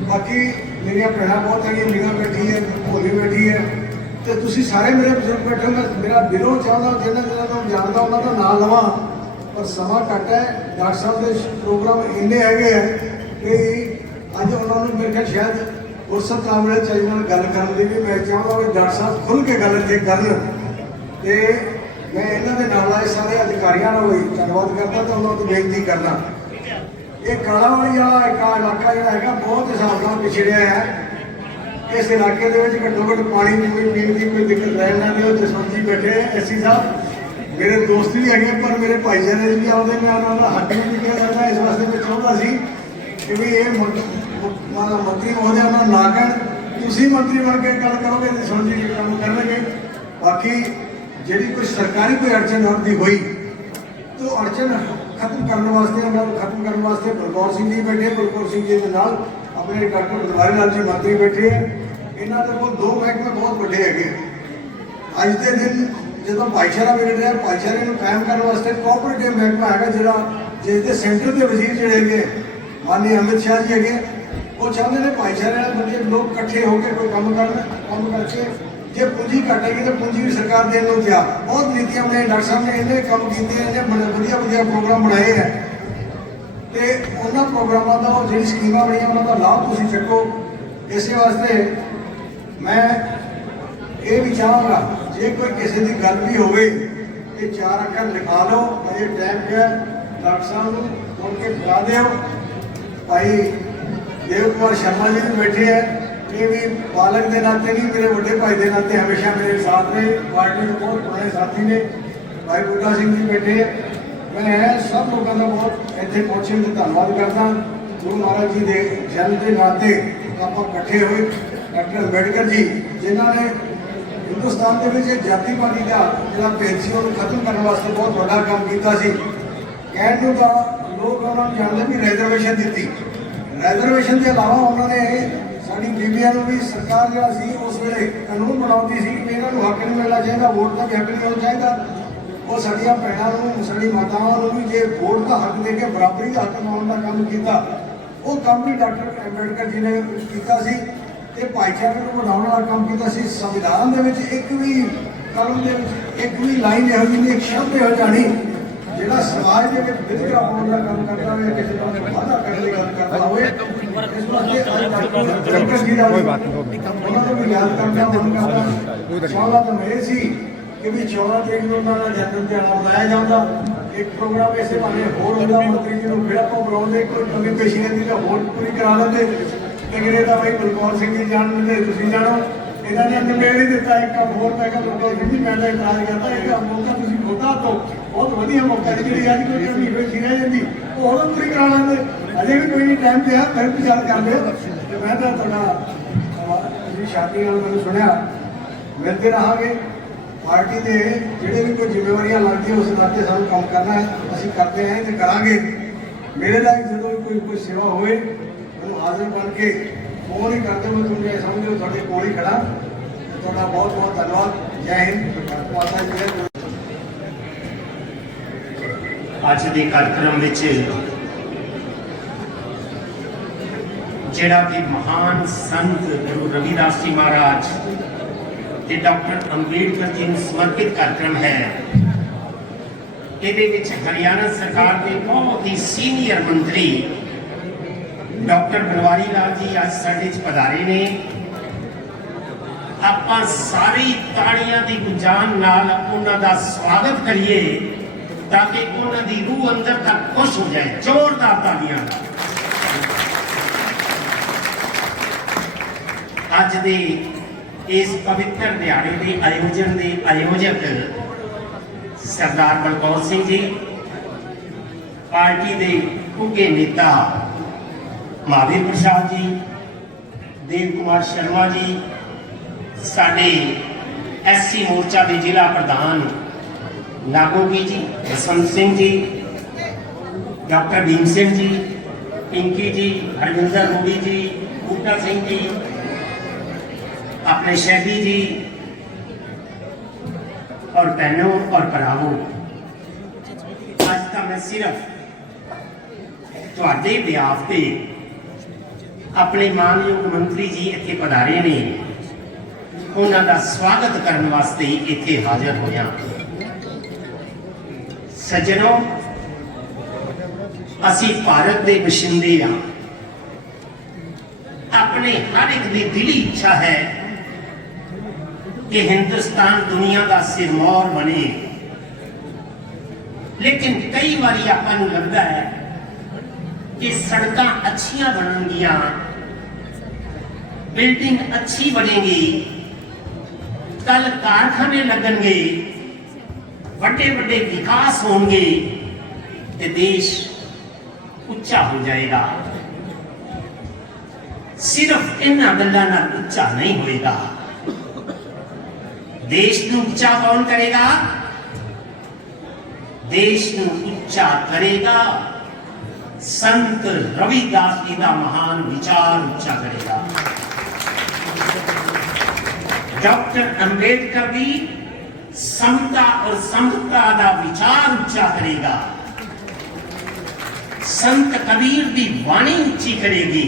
ਬਾਕੀ ਮੇਰੀਆਂ ਭੈਣਾਂ ਬਹੁਤ ਹੈਗੀਆਂ, ਮੀਨਾ ਬੈਠੀ ਹੈ, ਭੋਲੀ ਬੈਠੀ ਹੈ, ਤੇ ਤੁਸੀਂ ਸਾਰੇ ਮੇਰੇ ਬਜ਼ੁਰਗ ਬੈਠੇ ਹੋ। ਮੇਰਾ ਦਿਲੋਂ ਚਾਹੁੰਦਾ ਜਿਹਨਾਂ ਨੂੰ ਜਾਣਦਾ ਉਹਨਾਂ ਦਾ ਨਾਂ ਲਵਾਂ, ਪਰ ਸਮਾਂ ਘੱਟ ਹੈ। ਡਾਕਟਰ ਸਾਹਿਬ ਦੇ ਪ੍ਰੋਗਰਾਮ ਇੰਨੇ ਹੈਗੇ ਹੈ ਕਿ ਅੱਜ ਉਹਨਾਂ ਨੂੰ ਮੇਰੇ ਖਿਆਲ ਸ਼ਾਇਦ ਫੁਰਸਤ ਨਾ ਮਿਲੇ ਚਾਹੇ ਨਾਲ ਗੱਲ ਕਰਨ ਦੀ ਵੀ। ਮੈਂ ਚਾਹੁੰਦਾ ਵੀ ਡਾਕਟਰ ਸਾਹਿਬ ਖੁੱਲ੍ਹ ਕੇ ਗੱਲ ਇੱਥੇ ਕਰਨ, ਤੇ ਮੈਂ ਇਹਨਾਂ ਦੇ ਨਾਲ ਆਏ ਸਾਰੇ ਅਧਿਕਾਰੀਆਂ ਨੂੰ ਵੀ ਧੰਨਵਾਦ ਕਰਦਾ ਤੇ ਉਹਨਾਂ ਨੂੰ ਬੇਨਤੀ ਕਰਦਾ। ਇਹ ਕਾਲਾਵਾਲੀ ਵਾਲਾ ਇਲਾਕਾ ਜਿਹੜਾ ਹੈਗਾ ਬਹੁਤ ਹਿਸਾਬ ਨਾਲ ਪਿਛੜਿਆ ਹੈ। ਇਸ ਇਲਾਕੇ ਦੇ ਵਿੱਚ ਘੱਟੋ ਘੱਟ ਪਾਣੀ ਦੀ ਕੋਈ ਪੀਣ ਦੀ ਕੋਈ ਦਿੱਕਤ ਰਹਿਣ ਨਾ ਦਿਓ। ਜਸਵੰਤ ਜੀ ਬੈਠੇ ਐਸੀ ਸਾਹਿਬ ਮੇਰੇ ਦੋਸਤ ਵੀ ਹੈਗੇ, ਪਰ ਮੇਰੇ ਭਾਈਚਾਰੇ ਵੀ ਆਉਂਦੇ। ਮੈਂ ਉਹਨਾਂ ਦਾ ਹੱਥ ਵੀ ਨਹੀਂ ਕਿਹਾ ਜਾਂਦਾ। ਇਸ ਵਾਸਤੇ ਮੈਂ ਚਾਹੁੰਦਾ ਸੀ ਕਿ ਵੀ ਇਹ ਮੰਤਰੀ ਮਹੋਦਿਆ ਨਾਲ ਨਾ ਕਹਿਣ, ਤੁਸੀਂ ਮੰਤਰੀ ਬਣ ਕੇ ਗੱਲ ਕਰੋਗੇ ਤੇ ਜਸਵੰਤ ਜੀ ਕੰਮ ਕਰਨਗੇ। ਬਾਕੀ ਜਿਹੜੀ ਕੋਈ ਸਰਕਾਰੀ ਕੋਈ ਅੜਚਨ ਆਉਂਦੀ ਹੋਈ ਤਾਂ ਅੜਚਨ ਖਤਮ ਕਰਨ ਵਾਸਤੇ, ਉਹਨਾਂ ਨੂੰ ਖਤਮ ਕਰਨ ਵਾਸਤੇ ਬਲਕੌਰ ਸਿੰਘ ਜੀ ਬੈਠੇ। ਬਲਕੌਰ ਸਿੰਘ ਜੀ ਦੇ ਨਾਲ ਆਪਣੇ ਡਾਕਟਰ ਬਨਵਾਰੀ ਲਾਲ ਜੀ ਮੰਤਰੀ ਬੈਠੇ ਹੈ। ਇਹਨਾਂ ਦੇ ਕੋਲ 2 ਮਹਿਕਮੇ ਬਹੁਤ ਵੱਡੇ ਹੈਗੇ। ਅੱਜ ਦੇ ਦਿਨ ਜਦੋਂ ਭਾਈਚਾਰਾ ਵਿਗੜ ਰਿਹਾ, ਭਾਈਚਾਰੇ ਨੂੰ ਕਾਇਮ ਕਰਨ ਵਾਸਤੇ ਕੋਆਪਰੇਟਿਵ ਮਹਿਕਮਾ ਹੈਗਾ, ਜਿਹੜਾ ਜਿਸ ਦੇ ਸੈਂਟਰ ਦੇ ਵਜ਼ੀਰ ਜਿਹੜੇ ਹੈਗੇ ਮਾਨਯ ਅਮਿਤ ਸ਼ਾਹ ਜੀ ਹੈਗੇ, ਉਹ ਚਾਹੁੰਦੇ ਨੇ ਭਾਈਚਾਰੇ ਨਾਲ ਬੰਦੇ ਲੋਕ ਇਕੱਠੇ ਹੋ ਕੇ ਕੋਈ ਕੰਮ ਕਰਨ। ਕੰਮ ਕਰਕੇ ਜੇ ਪੂੰਜੀ ਘਟੇਗੀ ਤਾਂ ਪੂੰਜੀ ਵੀ ਸਰਕਾਰ ਦੇਣ ਨੂੰ ਤਿਆਰ। ਬਹੁਤ ਨੀਤੀਆਂ ਬਣਾਈਆਂ, ਡਾਕਟਰ ਸਾਹਿਬ ਨੇ ਇੰਨੇ ਕੰਮ ਕੀਤੇ, ਇੰਨੇ ਵਧੀਆ ਪ੍ਰੋਗਰਾਮ ਬਣਾਏ ਹੈ, ਤੇ ਉਹਨਾਂ ਪ੍ਰੋਗਰਾਮਾਂ ਦਾ ਉਹ ਜਿਹੜੀ ਸਕੀਮਾਂ ਬਣੀਆਂ ਉਹਨਾਂ ਦਾ ਲਾਭ ਤੁਸੀਂ ਚੱਕੋ। ਇਸੇ ਵਾਸਤੇ ਮੈਂ ਇਹ ਵੀ ਚਾਹਾਂਗਾ ਜੇ ਕੋਈ ਕਿਸੇ ਦੀ ਗੱਲ ਵੀ ਹੋਵੇ ਤੇ 4 ਅੱਖਰ ਲਿਖਾ ਲਓ। ਅਜੇ ਟਾਈਮ ਪਿਆ, ਡਾਕਟਰ ਸਾਹਿਬ ਨੂੰ ਮੁੜ ਕੇ ਬੁਲਾ ਦਿਓ। ਭਾਈ देव कुमार शर्मा जी भी बैठे हैं, ये भी बालक के नाते नहीं मेरे बड़े भाई के नाते हमेशा मेरे साथ रहे, पार्टी के बहुत पुराने साथी ने। भाई बूटा सिंह जी बैठे हैं। मैं सब लोगों का बहुत इतने पहुंचे तो धन्यवाद करता। गुरु महाराज जी के जन्म के नाते आप इकट्ठे हुए। डॉक्टर अंबेडकर जी जिन्होंने हिंदुस्तान के जाति पाति का जो भेद से खत्म करने वास्ते बहुत बड़ा काम किया। कहने का लोग उन्होंने जानते भी रिजर्वेशन दी। रिजर्वेशन के अलावा उन्होंने साड़ी बीबियां भी सरकार जो सी उस वे कानून बनाती सी कि इन्होंने हक नहीं मिलना चाहिए, वोट का भी हक नहीं मिलना चाहिए। वो साड़िया भैनों साड़ी माताओं भी जो वोट का हक दे के बराबरी का हक पाने का काम किया, वो काम भी डॉक्टर अंबेडकर जी ने किया। भाईचारे को बढ़ाने वाला काम किया। संविधान के एक भी कलम के एक भी लाइन यहो जी एक शब्द यहो जानी जो समाज के वितकरा पाने का काम करता है, किसी का वादा करने की गल करता हो। इस अंबेडकर जी का उन्होंने भी याद करना उनका सवाल तो ये सी कि भी 14 तरीक को उन्होंने जन्म दिहाड़ा मनाया जाता। एक प्रोग्राम ऐसे बने होर होता मंत्री जी को फिर आप बुलाते कोई कमी पेशी नहीं तो होर पूरी करा लेते। लेकिन तो भाई बलकौर सिंह जी जान मिलते तुम जानो इन्होंने निबेड़ ही दिता। एक काम होर मैं बलकौर सिंह जी मैं इतराज करता एक मौका तुम खोता तो बहुत वधिया मौका है जी अज कोई कमी पेशी रह जाती वो होर पूरी करा लेंगे। अजे भी कोई नहीं टाइम दिया फिर भी याद कर लियो। तो मैं तो थोड़ा शादी मैंने सुनिया मिलते रहांगे। पार्टी के जोड़े भी कोई जिम्मेवारियां लगती है उस नाते सानू काम करना है, असं करते हैं तो करांगे। मेरे लायक जो कोई सेवा होए मैं हाजिर बन के फोन ही करते मैं तुम समझो थोड़े कोल ही खड़ा। तो बहुत बहुत धन्यवाद। जय हिंद माता जी। अज के कार्यक्रम में जिहड़ा कि महान संत गुरु रविदास जी महाराज ते डॉक्टर अंबेडकर जी को समर्पित कार्यक्रम है। ये हरियाणा सरकार के बहुत ही सीनियर मंत्री डॉक्टर बनवारी लाल जी आज साडे पधारे ने। आपां सारी ताड़ियां की गुंजान नाल उन्हां दा स्वागत करिए ताकि उन्हां दी रूह अंदर तक खुश हो जाए। जोरदार तालियां। अज दे इस पवित्र दिहाड़े के आयोजन के आयोजक सरदार बलकौर सिंह जी, पार्टी के उगे नेता महावीर प्रसाद जी, देव कुमार शर्मा जी, साडे SC मोर्चा के जिला प्रधान नागोगी जी, बसंत सिंह जी, डॉक्टर भीम सिंह जी, पिंकी जी, हरविंदर मोदी जी, बूटा सिंह जी, अपने शैदी जी और बहनों और भरावों, आज का मैं सिर्फ तुहाडे बिहाफ पे अपने मानयोग मंत्री जी इत्थे पधारे ने उन्हां दा स्वागत करने वास्ते इत्थे हाजिर होया। सज्जनों, असी भारत के बशिंदे हाँ। अपने हर एक की दिली इच्छा है कि हिंदुस्तान दुनिया का सिरमौर बने। लेकिन कई बारी आपको लगता है कि सड़क अच्छियां बननगियां, बिल्डिंग अच्छी बनेगी, कल कारखाने लगनगे, बड़े बड़े विकास होंगे तो देश उच्चा हो जाएगा। सिर्फ इन्हां गल्लां नाल उच्चा नहीं होएगा। देश नूं उच्चा कौन करेगा? देश नूं उच्चा करेगा संत रविदास जी का महान विचार उच्चा करेगा। डॉक्टर अंबेडकर भी समता और समता का विचार उच्चा करेगा। संत कबीर की वाणी उच्ची करेगी।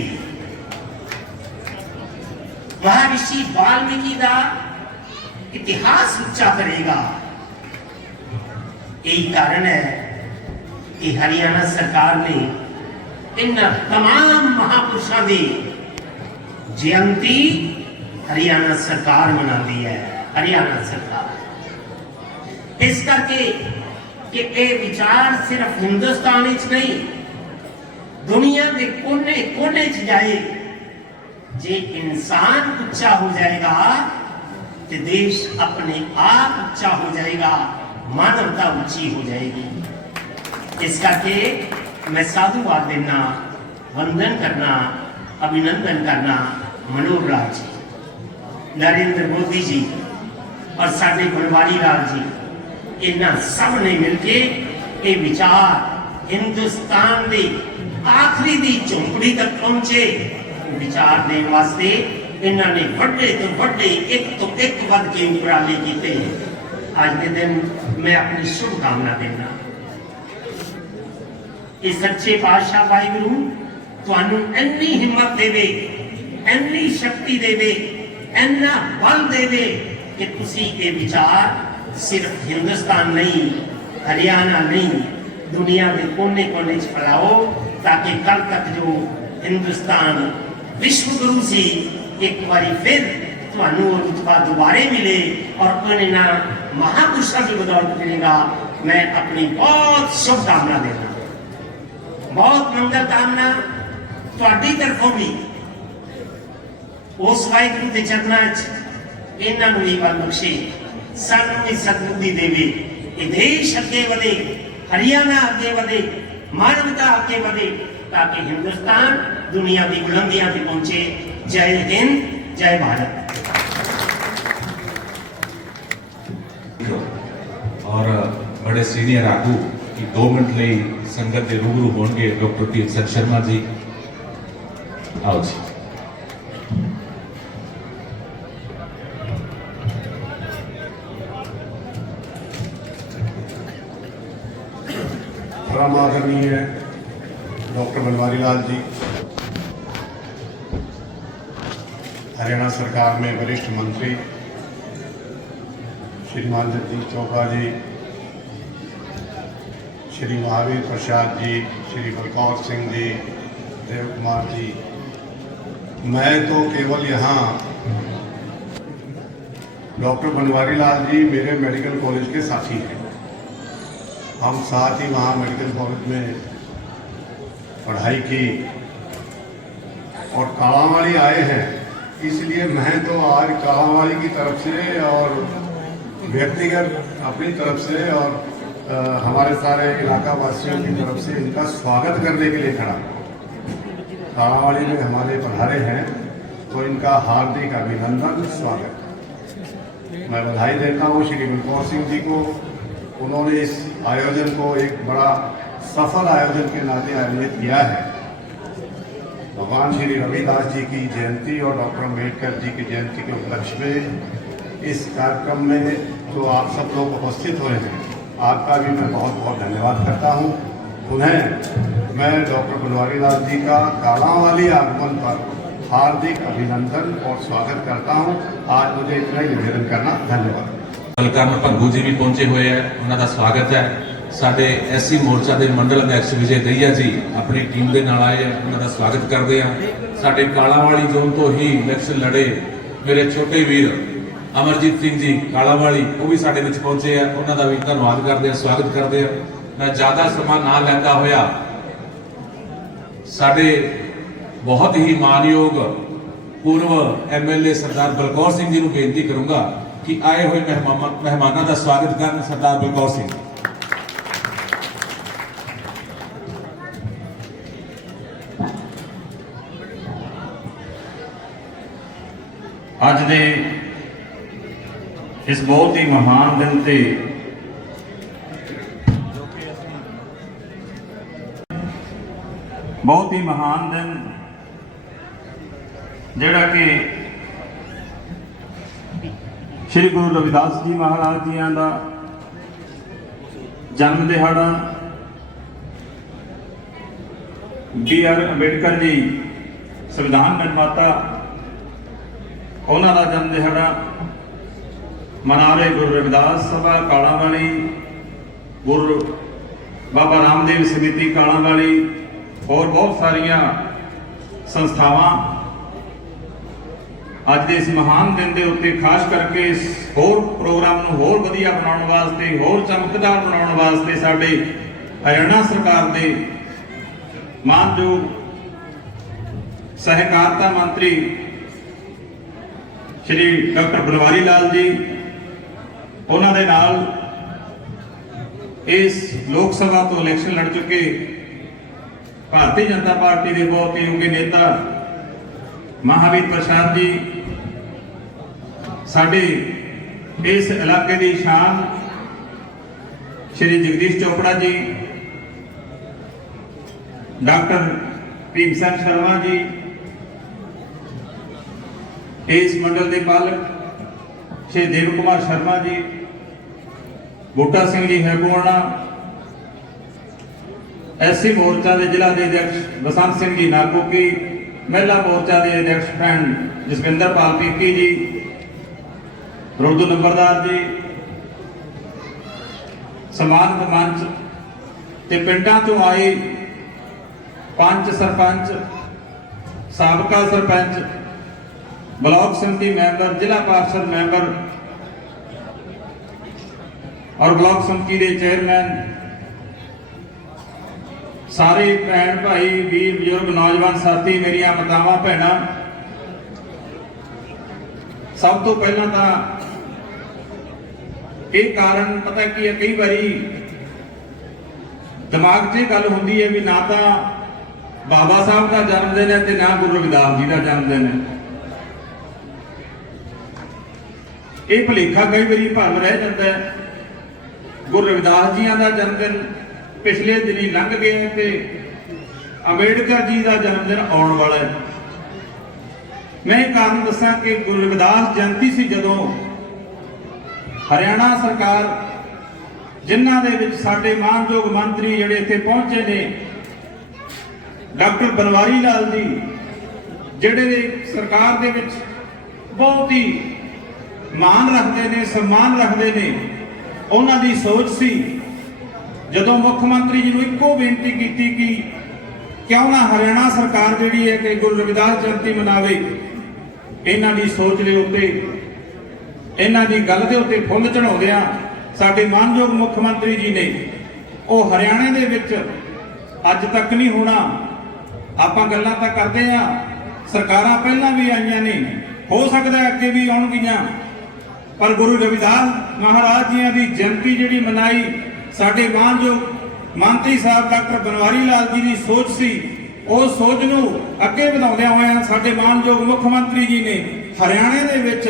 वह ऋषि वाल्मीकि का इतिहास उच्चा करेगा। यही कारण है कि हरियाणा सरकार ने इन तमाम महापुरुषों की जयंती हरियाणा सरकार मनाती है। हरियाणा सरकार इस करके कि ये विचार सिर्फ हिंदुस्तान नहीं दुनिया के कोने कोने च जाए, जे इंसान उच्चा हो जाएगा तो देश अपने आप उच्चा हो जाएगा, मानवता ऊंची हो जाएगी। इस करके मैं साधुवाद देना, वंदन करना, अभिनंदन करना मनोहर लाल जी, नरेंद्र मोदी जी और साडे बनवारी लाल जी, इन्हां सब ने मिलके ये विचार हिंदुस्तान की आखिरी दी झोंपड़ी तक पहुंचे। विचार देने वास्ते इन्होंने बड़े तो बड़े एक तो एक वध के उपराले किए। आज के दिन मैं अपनी शुभकामना देना, इस सच्चे पातशाह वाहिगुरू तुहानू इन्नी हिम्मत देवे, इन्नी शक्ति देवे, इन्ना बल देवे कि तुसी ये विचार सिर्फ हिंदुस्तान नहीं, हरियाणा नहीं, दुनिया के कोने कोने च फैलाओ, ताकि कल तक जो हिंदुस्तान विश्व गुरु सी एक बारी फिर तुहानू वो रुतबा दोबारे मिले और उन्हें महापुरुषों की बदौलत मिलेगा। मैं अपनी बहुत शुभकामना देना, बहुत मंगल कामना तुहाडी तरफों भी उस वाहिगुरू के चरणों च इन्हां नूं भी बल बख्शे, सानू भी सतबुद्धि देवे, ये देश अगे वधे, हरियाणा अगे वधे, मानवता अगे वधे, ताकि हिंदुस्तान दुनिया की बुलंदियां तक पहुंचे। जय हिंद, जय भारत। और बड़े सीनियर आगू की 2 मिनट ਲਈ संगत के रूबरू होंगे डॉक्टर टीएस शर्मा जी। आओ जी। परम आदरणीय डॉक्टर बनवारी लाल जी, हरियाणा सरकार में वरिष्ठ मंत्री श्रीमान जगदीश चोपड़ा जी, श्री महावीर प्रसाद जी, श्री बलकौर सिंह जी, देव कुमार जी, मैं तो केवल यहाँ डॉक्टर बनवारी लाल जी मेरे मेडिकल कॉलेज के साथी हैं। हम साथ ही वहाँ मेडिकल कॉलेज में पढ़ाई की और कालावाड़ी आए हैं, इसलिए मैं तो आज कालावाड़ी की तरफ से और व्यक्तिगत अपनी तरफ से और हमारे सारे इलाका वासियों की तरफ से इनका स्वागत करने के लिए खड़ा। कालावाड़ी में हमारे पधारे हैं तो इनका हार्दिक अभिनंदन, स्वागत। मैं बधाई देता हूँ श्री बलकौर सिंह जी को, उन्होंने इस आयोजन को एक बड़ा सफल आयोजन के नाते आयोजित किया है। भगवान श्री रविदास जी की जयंती और डॉक्टर अम्बेडकर जी की जयंती के उपलक्ष्य में इस कार्यक्रम में जो आप सब लोग उपस्थित हुए हैं, आपका भी मैं बहुत बहुत धन्यवाद करता हूं। उन्हें मैं डॉक्टर बनवारी लाल जी का कालांवाली आगमन पर हार्दिक अभिनंदन और स्वागत करता हूं। आज मुझे इतना ही निवेदन करना, धन्यवाद। बलकरन भंगू जी भी पहुंचे हुए हैं, उन्होंने स्वागत है। साडे एससी मोर्चा के मंडल अध्यक्ष विजय दहिया जी अपनी टीम के नाल आए हैं, उन्होंने स्वागत करते हैं। साडे कालावाड़ी जोन तो ही इलेक्शन लड़े मेरे छोटे वीर अमरजीत सिंह जी कालावाड़ी, वो भी साडे विच पहुंचे हैं, उन्होंने भी धन्यवाद करते हैं, स्वागत करते हैं। मैं ज़्यादा समा ना लैंदा होया साडे बहुत ही मानयोग पूर्व MLA सरदार बलकौर सिंह जी को बेनती करूंगा कि आए हुए मेहमानों का स्वागत करन। सरदार बलकौर सिंह। ਅੱਜ ਦੇ ਇਸ ਬਹੁਤ ਹੀ ਮਹਾਨ ਦਿਨ ਤੇ ਬਹੁਤ ਹੀ ਮਹਾਨ ਦਿਨ ਜਿਹੜਾ ਕਿ श्री गुरु रविदास जी महाराज जी का जन्म दिहाड़ा, BR अंबेडकर जी संविधान निर्माता, उन्हों का जन्म दिहाड़ा मना रहे गुरु रविदास सभा कालावाड़ी, गुरु बाबा रामदेव समिति कालावाड़ी और बहुत सारिया संस्थावां ਅੱਜ ਦੇ ਇਸ ਮਹਾਨ ਦਿਨ ਦੇ ਉੱਤੇ ਖਾਸ ਕਰਕੇ ਇਸ ਹੋਰ ਪ੍ਰੋਗਰਾਮ ਨੂੰ ਹੋਰ ਵਧੀਆ ਬਣਾਉਣ ਵਾਸਤੇ, ਹੋਰ ਚਮਕਦਾਰ ਬਣਾਉਣ ਵਾਸਤੇ ਸਾਡੇ ਹਰਿਆਣਾ ਸਰਕਾਰ ਦੇ ਮਾਨਯੋਗ ਸਹਿਕਾਰਤਾ ਮੰਤਰੀ ਸ਼੍ਰੀ ਡਾਕਟਰ ਬਲਵਾਰੀ ਲਾਲ ਜੀ, ਉਹਨਾਂ ਦੇ ਨਾਲ ਇਸ ਲੋਕ ਸਭਾ ਤੋਂ ਇਲੈਕਸ਼ਨ ਲੜ ਚੁੱਕੇ ਭਾਰਤੀ ਜਨਤਾ ਪਾਰਟੀ ਦੇ ਬਹੁਤ ਹੀ ਉੱਘੇ ਨੇਤਾ ਮਹਾਵੀਰ ਪ੍ਰਸਾਦ ਜੀ, ਸਾਡੇ ਇਸ ਇਲਾਕੇ ਦੀ ਸ਼ਾਨ ਸ਼੍ਰੀ ਜਗਦੀਸ਼ ਚੋਪੜਾ ਜੀ, डॉक्टर भीम सिंह शर्मा जी, इस मंडल के पालक श्री देव कुमार शर्मा जी, बूटा सिंह जी हैबोना, SC मोर्चा के जिला के अध्यक्ष बसंत सिंह जी नागोकी, महिला मोर्चा के अध्यक्ष भैन जसविंदर पाल पीकी जी, रुर्दू नंबरदार जी, समान मंच ते पिंडां तो आए पंच सरपंच, साबका सरपंच, ब्लॉक समिति मैंबर, जिला पार्षद मैंबर और ब्लॉक समिति के चेयरमैन, सारे भैन भाई वीर बुजुर्ग नौजवान साथी, मेरिया मातावां भैणां, सब तो पहला तो ये कारण पता की है, कई बारी दिमाग 'ਚ गल होंदी है भी ना तो बाबा साहब का जन्मदिन है तो ना गुरु रविदास जी का जन्मदिन है। ये भुलेखा कई बार भरम रह जाता है। गुरु रविदास जी का जन्मदिन पिछले दिन ही लंघ गया ते अंबेडकर जी का जन्मदिन आने वाला है। मैं एक कारण दसा कि गुरु रविदास जयंती सी जदों हरियाणा सरकार जिन्हां दे विच साडे मानयोग मंत्री जिहड़े इत्थे पहुंचे ने डॉक्टर बनवारी लाल जी, जिहड़े सरकार दे विच बहुत ही मान रखते ने, सम्मान रखते ने, उन्हां दी सोच सी जदों मुख मंत्री जी नूं इक्को बेनती की कि क्यों ना हरियाणा सरकार जिहड़ी है कि गुरु रविदास जयंती मनावे, इन्हां दी सोच दे उत्ते, इन्हां दी गल दे उत्ते फुੱਲ चढ़ाउंदिआं साडे मानयोग मुख मंत्री जी ने वो हरियाणे दे विच अज तक नहीं होना। आपां गल्लां तां करदे आ, सरकारां पहलां भी आईयां ने, हो सकदा है अगे भी आउणगीआं, पर गुरु रविदास महाराज जी की जयंती जिहड़ी मनाई साडे मानयोग मंत्री साहब डॉक्टर बनवारी लाल जी की सोच सी, उस सोच नूं अगे वधाउंदिआं होइआं साडे मानयोग मुख मंत्री जी ने हरियाणे दे विच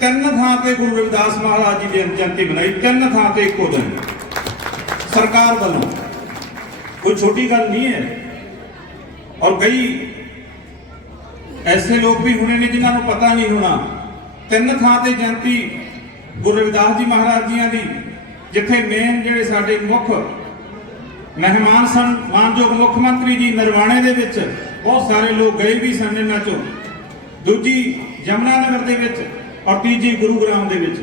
3 थां ते गुरु रविदास महाराज जी की जयंती मनाई, 3 थां ते इक्को दिन सरकार वालों। कोई छोटी गल नहीं है। और कई ऐसे लोग भी होने ने जिन्होंने पता नहीं होना 3 थां ते जयंती गुरु रविदास जी महाराज जी की, जिथे मेन जिहड़े साडे मुख मेहमान सन मानयोग मुख मंत्री जी नरवाणे दे विच बहुत सारे लोग गए भी सन, इन्हां चों दूजी यमुनानगर दे विच और तीजी गुरुग्राम दे विच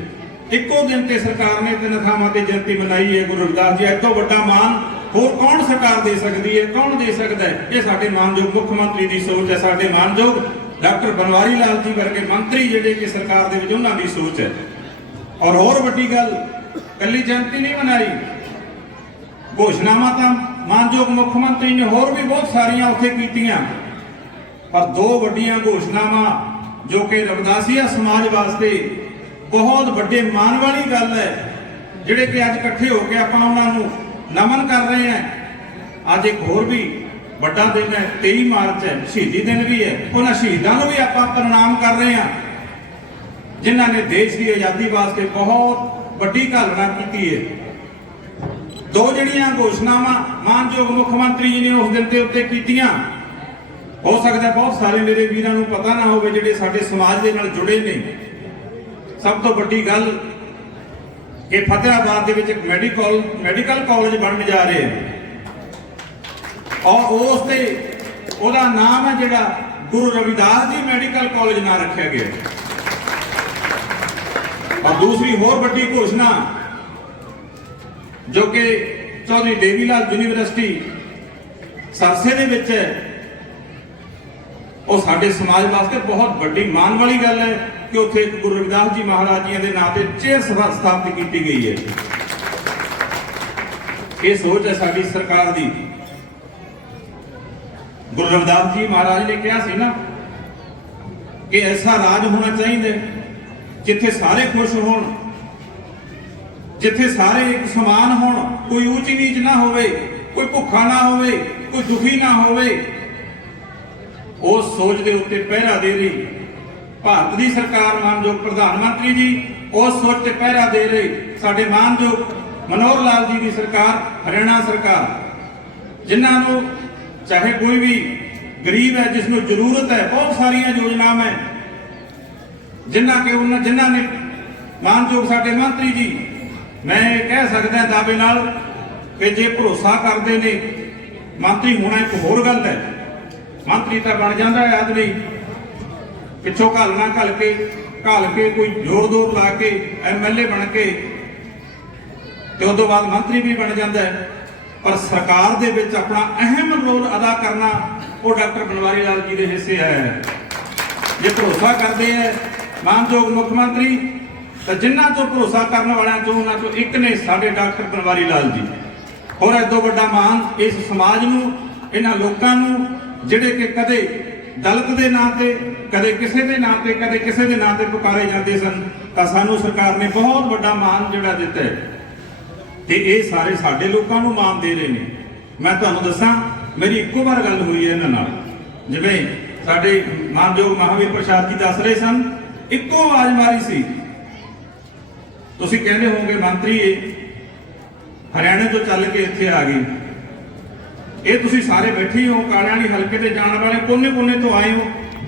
इक्को दिन ते सरकार ने 3 थावां ते जयंती मनाई है गुरु रविदास जी। इस तो वड्डा मान होर कौन सरकार दे सकती है, कौन दे सकता है? ये साडे मानयोग मुख मंत्री की सोच है, साडे मानयोग डॉक्टर बनवारी लाल जी वर्गे मंत्री जिहड़े कि सरकार दे विच उन्हां दी सोच है। और होर वड्डी गल कल्ली जयंती नहीं मनाई, घोषणावां तां मानयोग मुख मंत्री ने होर भी बहुत सारियां उत्थे कीतियां, पर 2 वड्डियां घोषणावां जो कि रविदासिया समाज वास्ते बहुत वड्डे मान वाली गल है, जिहड़े कि अज इकट्ठे होकर आपां उन्हां नूं नमन कर रहे हैं। अज एक होर भी बड़ा दिन है, 23 मार्च है, शहीदी दिन भी है, उन्होंने शहीदों को भी आप प्रणाम कर रहे हैं जिन्हों ने देश की आज़ादी वास्ते बहुत बड़ी घालना की है। 2 जड़ियां घोषणावां मानयोग मुख मंत्री जी ने उस दिन के उत्ते कीतियां, हो सकता है बहुत सारे मेरे वीरां नूं पता ना होवे जिहड़े साडे समाज दे नाल जुड़े ने। सब तो बड़ी गल कि फतेहाबाद दे विच एक मैडिकल कॉलेज बनने जा रहे हैं और उस ते ओहदा नाम है जिहड़ा गुरु रविदास जी मैडिकल कॉलेज ना रखा गया। और दूसरी होर बड़ी घोषणा जो कि चौधरी देवीलाल यूनिवर्सिटी सरसे दे विच है, वो साडे समाज वास्ते बहुत बड़ी मान वाली गल है कि उत्थे गुरु रविदास जी महाराज जी के नाम से चेयर स्थापित की गई है। ये सोच है साडी सरकार दी। ਗੁਰੂ ਰਵਿਦਾਸ ਜੀ ਮਹਾਰਾਜ ਨੇ ਕਿਹਾ ਸੀ ਨਾ ਕਿ ਐਸਾ ਰਾਜ ਹੋਣਾ ਚਾਹੀਦਾ ਜਿੱਥੇ ਸਾਰੇ ਖੁਸ਼ ਹੋਣ, ਜਿੱਥੇ ਸਾਰੇ ਇੱਕ ਸਮਾਨ ਹੋਣ, ਕੋਈ ਉੱਚ ਨੀਚ ਨਾ ਹੋਵੇ, ਕੋਈ ਭੁੱਖਾ ਨਾ ਹੋਵੇ, ਕੋਈ ਦੁਖੀ ਨਾ ਹੋਵੇ। ਉਸ ਸੋਚ ਦੇ ਉੱਤੇ ਪਹਿਰਾ ਦੇ ਰਹੀ ਭਾਰਤ ਦੀ ਸਰਕਾਰ, ਮਾਨਯੋਗ ਪ੍ਰਧਾਨ ਮੰਤਰੀ ਜੀ ਉਸ ਸੋਚ ਤੇ ਪਹਿਰਾ ਦੇ ਰਹੇ ਸਾਡੇ ਮਾਨਯੋਗ ਮਨੋਹਰ ਲਾਲ ਜੀ ਦੀ ਸਰਕਾਰ, ਹਰਿਆਣਾ ਸਰਕਾਰ, ਜਿਨ੍ਹਾਂ ਨੂੰ ਚਾਹੇ ਕੋਈ ਵੀ ਗਰੀਬ ਹੈ ਜਿਸ ਨੂੰ ਜ਼ਰੂਰਤ ਹੈ, ਬਹੁਤ ਸਾਰੀਆਂ ਯੋਜਨਾਵਾਂ ਹੈ ਜਿਨ੍ਹਾਂ ਨੇ ਮਾਨਯੋਗ ਸਾਡੇ ਮੰਤਰੀ ਜੀ, ਮੈਂ ਇਹ ਕਹਿ ਸਕਦਾ ਦਾਅਵੇ ਨਾਲ ਕਿ ਜੇ ਭਰੋਸਾ ਕਰਦੇ ਨੇ, ਮੰਤਰੀ ਹੋਣਾ ਇੱਕ ਹੋਰ ਗੱਲ ਹੈ। ਮੰਤਰੀ ਤਾਂ ਬਣ ਜਾਂਦਾ ਹੈ ਆਦਮੀ, ਪਿੱਛੋਂ ਘਾਲ ਕੇ ਕੋਈ ਜ਼ੋਰ ਲਾ ਕੇ MLA ਬਣ ਕੇ ਤੇ ਉਸ ਤੋਂ ਬਾਅਦ ਮੰਤਰੀ ਵੀ ਬਣ ਜਾਂਦਾ ਹੈ। ਪਰ ਸਰਕਾਰ ਦੇ ਵਿੱਚ ਆਪਣਾ ਅਹਿਮ ਰੋਲ ਅਦਾ ਕਰਨਾ ਉਹ ਡਾਕਟਰ ਬਨਵਾਰੀ ਲਾਲ ਜੀ ਦੇ ਹਿੱਸੇ ਹੈ। ਜੇ ਭਰੋਸਾ ਕਰਦੇ ਹੈ ਮਾਨਯੋਗ ਮੁੱਖ ਮੰਤਰੀ, ਤਾਂ ਜਿਨ੍ਹਾਂ ਤੋਂ ਭਰੋਸਾ ਕਰਨ ਵਾਲਿਆਂ ਚੋਂ ਉਹਨਾਂ ਚੋਂ ਇੱਕ ਨੇ ਸਾਡੇ ਡਾਕਟਰ ਬਨਵਾਰੀ ਲਾਲ ਜੀ। ਹੋਰ ਇਦੋਂ ਵੱਡਾ ਮਾਣ ਇਸ ਸਮਾਜ ਨੂੰ, ਇਹਨਾਂ ਲੋਕਾਂ ਨੂੰ ਜਿਹੜੇ ਕਿ ਕਦੇ ਦਲਿਤ ਦੇ ਨਾਂ ਤੇ, ਕਦੇ ਕਿਸੇ ਦੇ ਨਾਂ ਤੇ, ਕਦੇ ਕਿਸੇ ਦੇ ਨਾਂ ਤੇ ਪੁਕਾਰੇ ਜਾਂਦੇ ਸਨ, ਤਾਂ ਸਾਨੂੰ ਸਰਕਾਰ ਨੇ ਬਹੁਤ ਵੱਡਾ ਮਾਣ ਜਿਹੜਾ ਦਿੱਤਾ ਹੈ ਤੇ ਇਹ ਸਾਰੇ ਸਾਡੇ ਲੋਕਾਂ ਨੂੰ ਮਾਣ ਦੇ ਰਹੇ ਨੇ। ਮੈਂ ਤੁਹਾਨੂੰ ਦੱਸਾਂ, ਮੇਰੀ ਇੱਕੋ ਵਾਰ ਗੱਲ ਹੋਈ ਹੈ ਇਹਨਾਂ ਨਾਲ, ਜਿਵੇਂ ਸਾਡੇ ਮਾਨਯੋਗ ਮਹਾਵੀਰ ਪ੍ਰਸਾਦ ਜੀ ਦੱਸ ਰਹੇ ਸਨ, ਇੱਕੋ ਆਵਾਜ਼ ਮਾਰੀ ਸੀ। ਤੁਸੀਂ ਕਹਿੰਦੇ ਹੋਵੋਗੇ ਮੰਤਰੀ ਹਰਿਆਣੇ ਤੋਂ ਚੱਲ ਕੇ ਇੱਥੇ ਆ ਗਏ, ਇਹ ਤੁਸੀਂ ਸਾਰੇ ਬੈਠੇ ਹੋ ਕਾਲਿਆਂ ਵਾਲੀ ਹਲਕੇ ਤੇ ਜਾਣ ਵਾਲੇ, ਕੋਨੇ ਤੋਂ ਆਏ ਹੋ।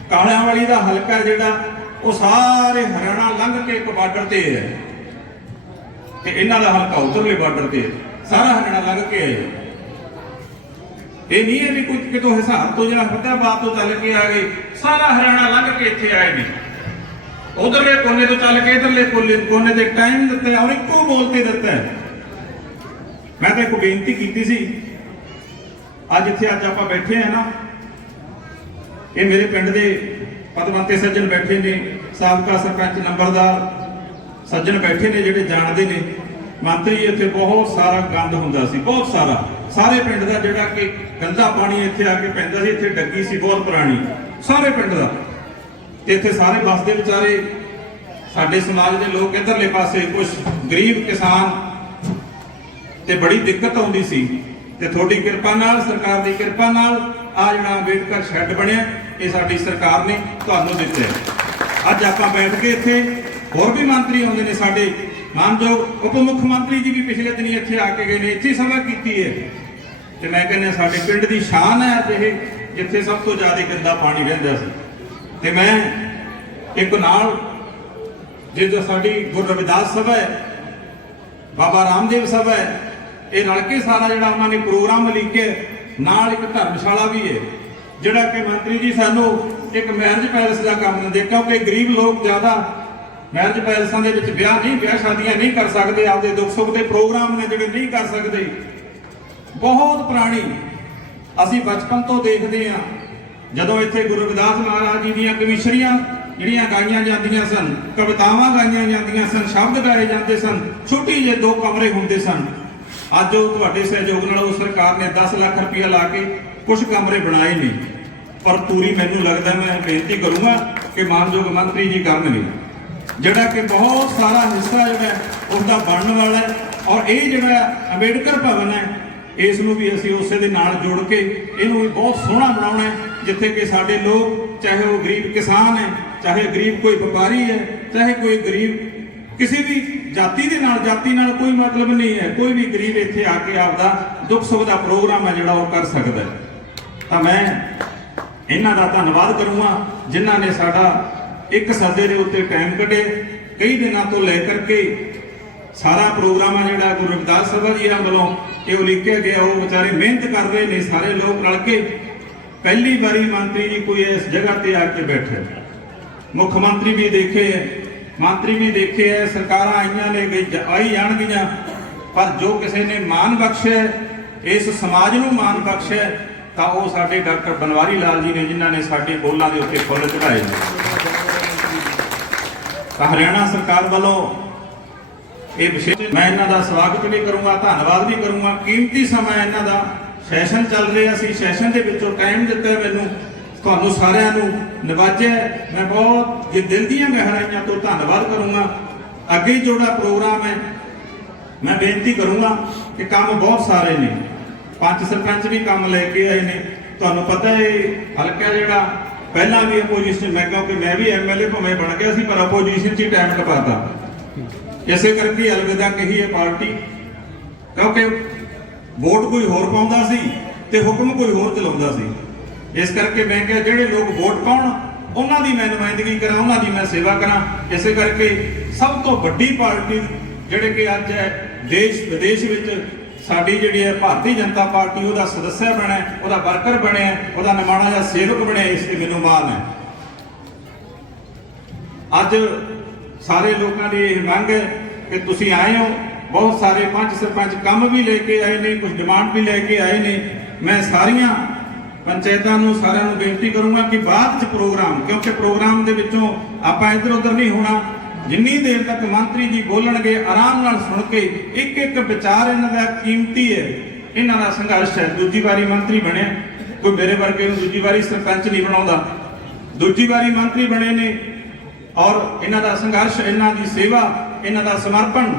ਕਾਲਿਆਂ ਵਾਲੀ ਦਾ ਹਲਕਾ ਜਿਹੜਾ ਉਹ ਸਾਰੇ ਹਰਿਆਣਾ ਲੰਘ ਕੇ ਇੱਕ ਬਾਰਡਰ ਤੇ ਹੈ ਤੇ ਇਹਨਾਂ ਦਾ ਹਲਕਾ ਉਧਰਲੇ ਬਾਰਡਰ ਤੇ, ਸਾਰਾ ਹਰਿਆਣਾ ਲੰਘ ਕੇ ਆਏ। ਇਹ ਨਹੀਂ ਹੈ ਵੀ ਕੋਈ ਕਿਤੋਂ ਹਿਸਾਰ ਤੋਂ ਜਾਂ ਫਤਿਆਬਾਦ ਤੋਂ ਚੱਲ ਕੇ ਆ ਗਏ, ਸਾਰਾ ਹਰਿਆਣਾ ਲੰਘ ਕੇ ਇੱਥੇ ਆਏ ਨੇ। ਉਧਰਲੇ ਕੋਨੇ ਤੋਂ ਚੱਲ ਕੇ ਇਧਰਲੇ ਕੋਨੇ ਤੇ ਟਾਈਮ ਦਿੱਤਾ ਔਰ ਇੱਕੋ ਬੋਲ ਤੇ ਦਿੱਤਾ। ਮੈਂ ਤਾਂ ਇੱਕ ਬੇਨਤੀ ਕੀਤੀ ਸੀ, ਅੱਜ ਆਪਾਂ ਬੈਠੇ ਆ ਨਾ, ਇਹ ਮੇਰੇ ਪਿੰਡ ਦੇ ਪਦਵੰਤੇ ਸੱਜਣ ਬੈਠੇ ਨੇ, ਸਾਬਕਾ ਸਰਪੰਚ ਨੰਬਰਦਾਰ ਸੱਜਣ ਬੈਠੇ ਨੇ ਜਿਹੜੇ ਜਾਣਦੇ ਨੇ। ਮੰਤਰੀ ਇੱਥੇ ਬਹੁਤ ਸਾਰਾ ਗੰਦ ਹੁੰਦਾ ਸੀ, ਬਹੁਤ ਸਾਰਾ, ਸਾਰੇ ਪਿੰਡ ਦਾ ਜਿਹੜਾ ਕਿ ਗੰਦਾ ਪਾਣੀ ਇੱਥੇ ਆ ਕੇ ਪੈਂਦਾ ਸੀ। ਇੱਥੇ ਡੱਗੀ ਸੀ ਬਹੁਤ ਪੁਰਾਣੀ, ਸਾਰੇ ਪਿੰਡ ਦਾ, ਤੇ ਇੱਥੇ ਸਾਰੇ ਬਸਦੇ ਵਿਚਾਰੇ ਸਾਡੇ ਸਮਾਜ ਦੇ ਲੋਕ। ਇਧਰਲੇ ਪਾਸੇ ਕੁਝ ਗਰੀਬ ਕਿਸਾਨ, ਤੇ ਬੜੀ ਦਿੱਕਤ ਆਉਂਦੀ ਸੀ। ਤੇ ਤੁਹਾਡੀ ਕਿਰਪਾ ਨਾਲ, ਸਰਕਾਰ ਦੀ ਕਿਰਪਾ ਨਾਲ ਆ ਜਿਹੜਾ ਅੰਬੇਡਕਰ ਸ਼ੈੱਡ ਬਣਿਆ, ਇਹ ਸਾਡੀ ਸਰਕਾਰ ਨੇ ਤੁਹਾਨੂੰ ਦਿੱਤਾ। ਅੱਜ ਆਪਾਂ ਬੈਠ ਕੇ ਇੱਥੇ, ਹੋਰ ਵੀ ਮੰਤਰੀ ਆਉਂਦੇ ਨੇ ਸਾਡੇ ਮਾਨਯੋਗ ਉਪ ਮੁੱਖ ਮੰਤਰੀ ਜੀ ਵੀ ਪਿਛਲੇ ਦਿਨੀ ਇੱਥੇ ਆ ਕੇ ਗਏ ਨੇ, ਇੱਥੇ ਸਭਾ ਕੀਤੀ ਹੈ। ਤੇ ਮੈਂ ਕਹਿੰਦਾ ਸਾਡੇ ਪਿੰਡ ਦੀ ਸ਼ਾਨ ਹੈ ਅੱਜ ਇਹ, ਜਿੱਥੇ ਸਭ ਤੋਂ ਜ਼ਿਆਦਾ ਗੰਦਾ ਪਾਣੀ ਰਹਿੰਦਾ ਸੀ। ਤੇ ਮੈਂ ਇੱਕ ਨਾਲ ਜਿੱਦਾਂ ਸਾਡੀ ਗੁਰੂ ਰਵਿਦਾਸ ਸਭਾ ਹੈ, ਬਾਬਾ ਰਾਮਦੇਵ ਸਭਾ ਹੈ, ਇਹ ਰਲ ਕੇ ਸਾਰਾ ਜਿਹੜਾ ਉਹਨਾਂ ਨੇ ਪ੍ਰੋਗਰਾਮ ਲਿਖਿਆ, ਨਾਲ ਇੱਕ ਧਰਮਸ਼ਾਲਾ ਵੀ ਹੈ ਜਿਹੜਾ ਕਿ ਮੰਤਰੀ ਜੀ ਸਾਨੂੰ ਇੱਕ ਮੈਰਿਜ ਪੈਲਸ ਦਾ ਕੰਮ ਦਿੰਦੇ, ਕਿਉਂਕਿ ਗਰੀਬ ਲੋਕ ਜ਼ਿਆਦਾ ਮੈਰਿਜ ਪੈਲਸਾਂ ਦੇ ਵਿੱਚ ਵਿਆਹ ਸ਼ਾਦੀਆਂ ਨਹੀਂ ਕਰ ਸਕਦੇ, ਆਪਦੇ ਦੁੱਖ ਸੁੱਖ ਦੇ ਪ੍ਰੋਗਰਾਮ ਨੇ ਜਿਹੜੇ ਨਹੀਂ ਕਰ ਸਕਦੇ। ਬਹੁਤ ਪੁਰਾਣੀ ਅਸੀਂ ਬਚਪਨ ਤੋਂ ਦੇਖਦੇ ਹਾਂ, ਜਦੋਂ ਇੱਥੇ ਗੁਰੂ ਰਵਿਦਾਸ ਮਹਾਰਾਜ ਜੀ ਦੀਆਂ ਕਵਿਸ਼ਰੀਆਂ ਜਿਹੜੀਆਂ ਗਾਈਆਂ ਜਾਂਦੀਆਂ ਸਨ, ਕਵਿਤਾਵਾਂ ਗਾਈਆਂ ਜਾਂਦੀਆਂ ਸਨ, ਸ਼ਬਦ ਗਾਏ ਜਾਂਦੇ ਸਨ, ਛੋਟੀ ਜਿਹੇ 2 ਕਮਰੇ ਹੁੰਦੇ ਸਨ। ਅੱਜ ਉਹ ਤੁਹਾਡੇ ਸਹਿਯੋਗ ਨਾਲ ਉਹ ਸਰਕਾਰ ਨੇ 10 ਲੱਖ ਰੁਪਇਆ ਲਾ ਕੇ ਕੁਝ ਕਮਰੇ ਬਣਾਏ ਨੇ, ਪਰ ਪੂਰੀ ਮੈਨੂੰ ਲੱਗਦਾ, ਮੈਂ ਬੇਨਤੀ ਕਰੂੰਗਾ ਕਿ ਮਾਨਯੋਗ ਮੰਤਰੀ ਜੀ ਕਰਨਗੇ, ਜਿਹੜਾ ਕਿ ਬਹੁਤ ਸਾਰਾ ਹਿੱਸਾ ਜਿਹੜਾ ਉਸਦਾ ਬਣਨ ਵਾਲਾ ਹੈ। ਔਰ ਇਹ ਜਿਹੜਾ ਅੰਬੇਡਕਰ ਭਵਨ ਹੈ, ਇਸ ਨੂੰ ਵੀ ਅਸੀਂ ਉਸੇ ਦੇ ਨਾਲ ਜੋੜ ਕੇ ਇਹਨੂੰ ਵੀ ਬਹੁਤ ਸੋਹਣਾ ਬਣਾਉਣਾ ਹੈ, ਜਿੱਥੇ ਕਿ ਸਾਡੇ ਲੋਕ, ਚਾਹੇ ਉਹ ਗਰੀਬ ਕਿਸਾਨ ਹੈ, ਚਾਹੇ ਗਰੀਬ ਕੋਈ ਵਪਾਰੀ ਹੈ, ਚਾਹੇ ਕੋਈ ਗਰੀਬ ਕਿਸੇ ਵੀ ਜਾਤੀ ਨਾਲ ਕੋਈ ਮਤਲਬ ਨਹੀਂ ਹੈ, ਕੋਈ ਵੀ ਗਰੀਬ ਇੱਥੇ ਆ ਕੇ ਆਪਦਾ ਦੁੱਖ ਸੁੱਖ ਦਾ ਪ੍ਰੋਗਰਾਮ ਹੈ ਜਿਹੜਾ ਉਹ ਕਰ ਸਕਦਾ ਹੈ। ਤਾਂ ਮੈਂ ਇਹਨਾਂ ਦਾ ਧੰਨਵਾਦ ਕਰੂੰਗਾ ਜਿਨ੍ਹਾਂ ਨੇ ਸਾਡਾ ਇੱਕ ਸੱਦੇ ਦੇ ਉੱਤੇ ਟਾਈਮ ਕੱਢੇ, ਕਈ ਦਿਨਾਂ ਤੋਂ ਲੈ ਕਰਕੇ ਸਾਰਾ ਪ੍ਰੋਗਰਾਮ ਹੈ ਜਿਹੜਾ ਗੁਰੂ ਰਵਿਦਾਸ ਸਭਾ ਜੀ ਵੱਲੋਂ ਇਹ ਉਲੀਕਿਆ ਗਿਆ, ਉਹ ਵਿਚਾਰੇ ਮਿਹਨਤ ਕਰ ਰਹੇ ਨੇ ਸਾਰੇ ਲੋਕ ਰਲ ਕੇ। ਪਹਿਲੀ ਵਾਰੀ ਮੰਤਰੀ ਜੀ ਕੋਈ ਇਸ ਜਗ੍ਹਾ ਤੇ ਆ ਕੇ ਬੈਠੇ, ਮੁੱਖ ਮੰਤਰੀ ਵੀ ਦੇਖੇ, ਮੰਤਰੀ ਵੀ ਦੇਖੇ ਹੈ, ਸਰਕਾਰਾਂ ਆਈਆਂ ਨੇ, ਆਈ ਜਾਣਗੀਆਂ, ਪਰ ਜੋ ਕਿਸੇ ਨੇ ਮਾਣ ਬਖਸ਼ਿਆ, ਇਸ ਸਮਾਜ ਨੂੰ ਮਾਣ ਬਖਸ਼ਿਆ, ਤਾਂ ਉਹ ਸਾਡੇ ਡਾਕਟਰ ਬਨਵਾਰੀ ਲਾਲ ਜੀ ਨੇ, ਜਿਨ੍ਹਾਂ ਨੇ ਸਾਡੇ ਬੋਲਾਂ ਦੇ ਉੱਤੇ ਫੁੱਲ ਚੜਾਏ। ਤਾਂ ਹਰਿਆਣਾ ਸਰਕਾਰ ਵੱਲੋਂ ਇਹ ਵਿਸ਼ੇਸ਼ ਮੈਂ ਇਹਨਾਂ ਦਾ ਸਵਾਗਤ ਵੀ ਕਰੂੰਗਾ, ਧੰਨਵਾਦ ਵੀ ਕਰੂੰਗਾ। ਕੀਮਤੀ ਸਮਾਂ ਇਹਨਾਂ ਦਾ ਸੈਸ਼ਨ ਚੱਲ ਰਿਹਾ ਸੀ, ਸੈਸ਼ਨ ਦੇ ਵਿੱਚੋਂ ਟਾਈਮ ਦਿੱਤਾ ਮੈਨੂੰ, ਤੁਹਾਨੂੰ ਸਾਰਿਆਂ ਨੂੰ ਨਵਾਜਿਆ। ਮੈਂ ਬਹੁਤ ਦਿਲ ਦੀਆਂ ਗਹਿਰਾਈਆਂ ਤੋਂ ਧੰਨਵਾਦ ਕਰੂੰਗਾ। ਅੱਗੇ ਜਿਹੜਾ ਪ੍ਰੋਗਰਾਮ ਹੈ ਮੈਂ ਬੇਨਤੀ ਕਰੂੰਗਾ ਕਿ ਕੰਮ ਬਹੁਤ ਸਾਰੇ ਨੇ, ਪੰਚ ਸਰਪੰਚ ਵੀ ਕੰਮ ਲੈ ਕੇ ਆਏ ਨੇ। ਤੁਹਾਨੂੰ ਪਤਾ ਹੈ ਹਲਕਾ ਜਿਹੜਾ ਪਹਿਲਾਂ ਵੀ ਆਪੋਜੀਸ਼ਨ, ਮੈਂ ਕਿਉਂਕਿ ਮੈਂ ਵੀ ਐਮਐਲਏ ਭਾਵੇਂ ਬਣ ਗਿਆ ਸੀ ਪਰ ਆਪੋਜੀਸ਼ਨ 'ਚ ਹੀ ਟਾਈਮ ਟਪਾਤਾ, ਇਸੇ ਕਰਕੇ ਅਲਵਿਦਾ ਕਹੀ ਹੈ ਪਾਰਟੀ, ਕਿਉਂਕਿ ਵੋਟ ਕੋਈ ਹੋਰ ਪਾਉਂਦਾ ਸੀ ਤੇ ਹੁਕਮ ਕੋਈ ਹੋਰ ਚਲਾਉਂਦਾ ਸੀ। ਇਸ ਕਰਕੇ ਮੈਂ ਕਿਹਾ ਜਿਹੜੇ ਲੋਕ ਵੋਟ ਪਾਉਣ ਉਹਨਾਂ ਦੀ ਮੈਂ ਨੁਮਾਇੰਦਗੀ ਕਰਾਂ, ਉਹਨਾਂ ਦੀ ਮੈਂ ਸੇਵਾ ਕਰਾਂ। ਇਸੇ ਕਰਕੇ ਸਭ ਤੋਂ ਵੱਡੀ ਪਾਰਟੀ ਜਿਹੜੇ ਕਿ ਅੱਜ ਹੈ ਦੇਸ਼ ਵਿਦੇਸ਼ ਵਿੱਚ ਸਾਡੀ ਜਿਹੜੀ ਹੈ ਭਾਰਤੀ ਜਨਤਾ ਪਾਰਟੀ, ਉਹਦਾ ਸਦੱਸਿਆ ਬਣਿਆ, ਉਹਦਾ ਵਰਕਰ ਬਣਿਆ, ਉਹਦਾ ਨਿਮਾਣਾ ਜਾਂ ਸੇਵਕ ਬਣਿਆ, ਇਸ ਤੇ ਮੈਨੂੰ ਮਾਣ ਹੈ। ਅੱਜ ਸਾਰੇ ਲੋਕਾਂ ਦੀ ਇਹ ਮੰਗ ਹੈ ਕਿ ਤੁਸੀਂ ਆਏ ਹੋ, ਬਹੁਤ ਸਾਰੇ ਪੰਚ ਸਰਪੰਚ ਕੰਮ ਵੀ ਲੈ ਕੇ ਆਏ ਨੇ, ਕੁਝ ਡਿਮਾਂਡ ਵੀ ਲੈ ਕੇ ਆਏ ਨੇ। ਮੈਂ ਸਾਰੀਆਂ ਪੰਚਾਇਤਾਂ ਨੂੰ ਸਾਰਿਆਂ ਨੂੰ ਬੇਨਤੀ ਕਰੂੰਗਾ ਕਿ ਬਾਅਦ 'ਚ ਪ੍ਰੋਗਰਾਮ, ਕਿਉਂਕਿ ਪ੍ਰੋਗਰਾਮ ਦੇ ਵਿੱਚੋਂ ਆਪਾਂ ਇੱਧਰ ਉੱਧਰ ਨਹੀਂ ਹੋਣਾ, ਜਿੰਨੀ ਦੇਰ ਤੱਕ ਮੰਤਰੀ ਜੀ ਬੋਲਣਗੇ ਆਰਾਮ ਨਾਲ ਸੁਣ ਕੇ ਇੱਕ ਇੱਕ ਵਿਚਾਰ ਇਹਨਾਂ ਦਾ ਕੀਮਤੀ ਹੈ, ਇਹਨਾਂ ਦਾ ਸੰਘਰਸ਼ ਹੈ। ਦੂਜੀ ਵਾਰੀ ਮੰਤਰੀ ਬਣਿਆ, ਕੋਈ ਮੇਰੇ ਵਰਗੇ ਨੂੰ ਦੂਜੀ ਵਾਰੀ ਸਰਪੰਚ ਨਹੀਂ ਬਣਾਉਂਦਾ, ਦੂਜੀ ਵਾਰੀ ਮੰਤਰੀ ਬਣੇ ਨੇ ਔਰ ਇਹਨਾਂ ਦਾ ਸੰਘਰਸ਼, ਇਹਨਾਂ ਦੀ ਸੇਵਾ, ਇਹਨਾਂ ਦਾ ਸਮਰਪਣ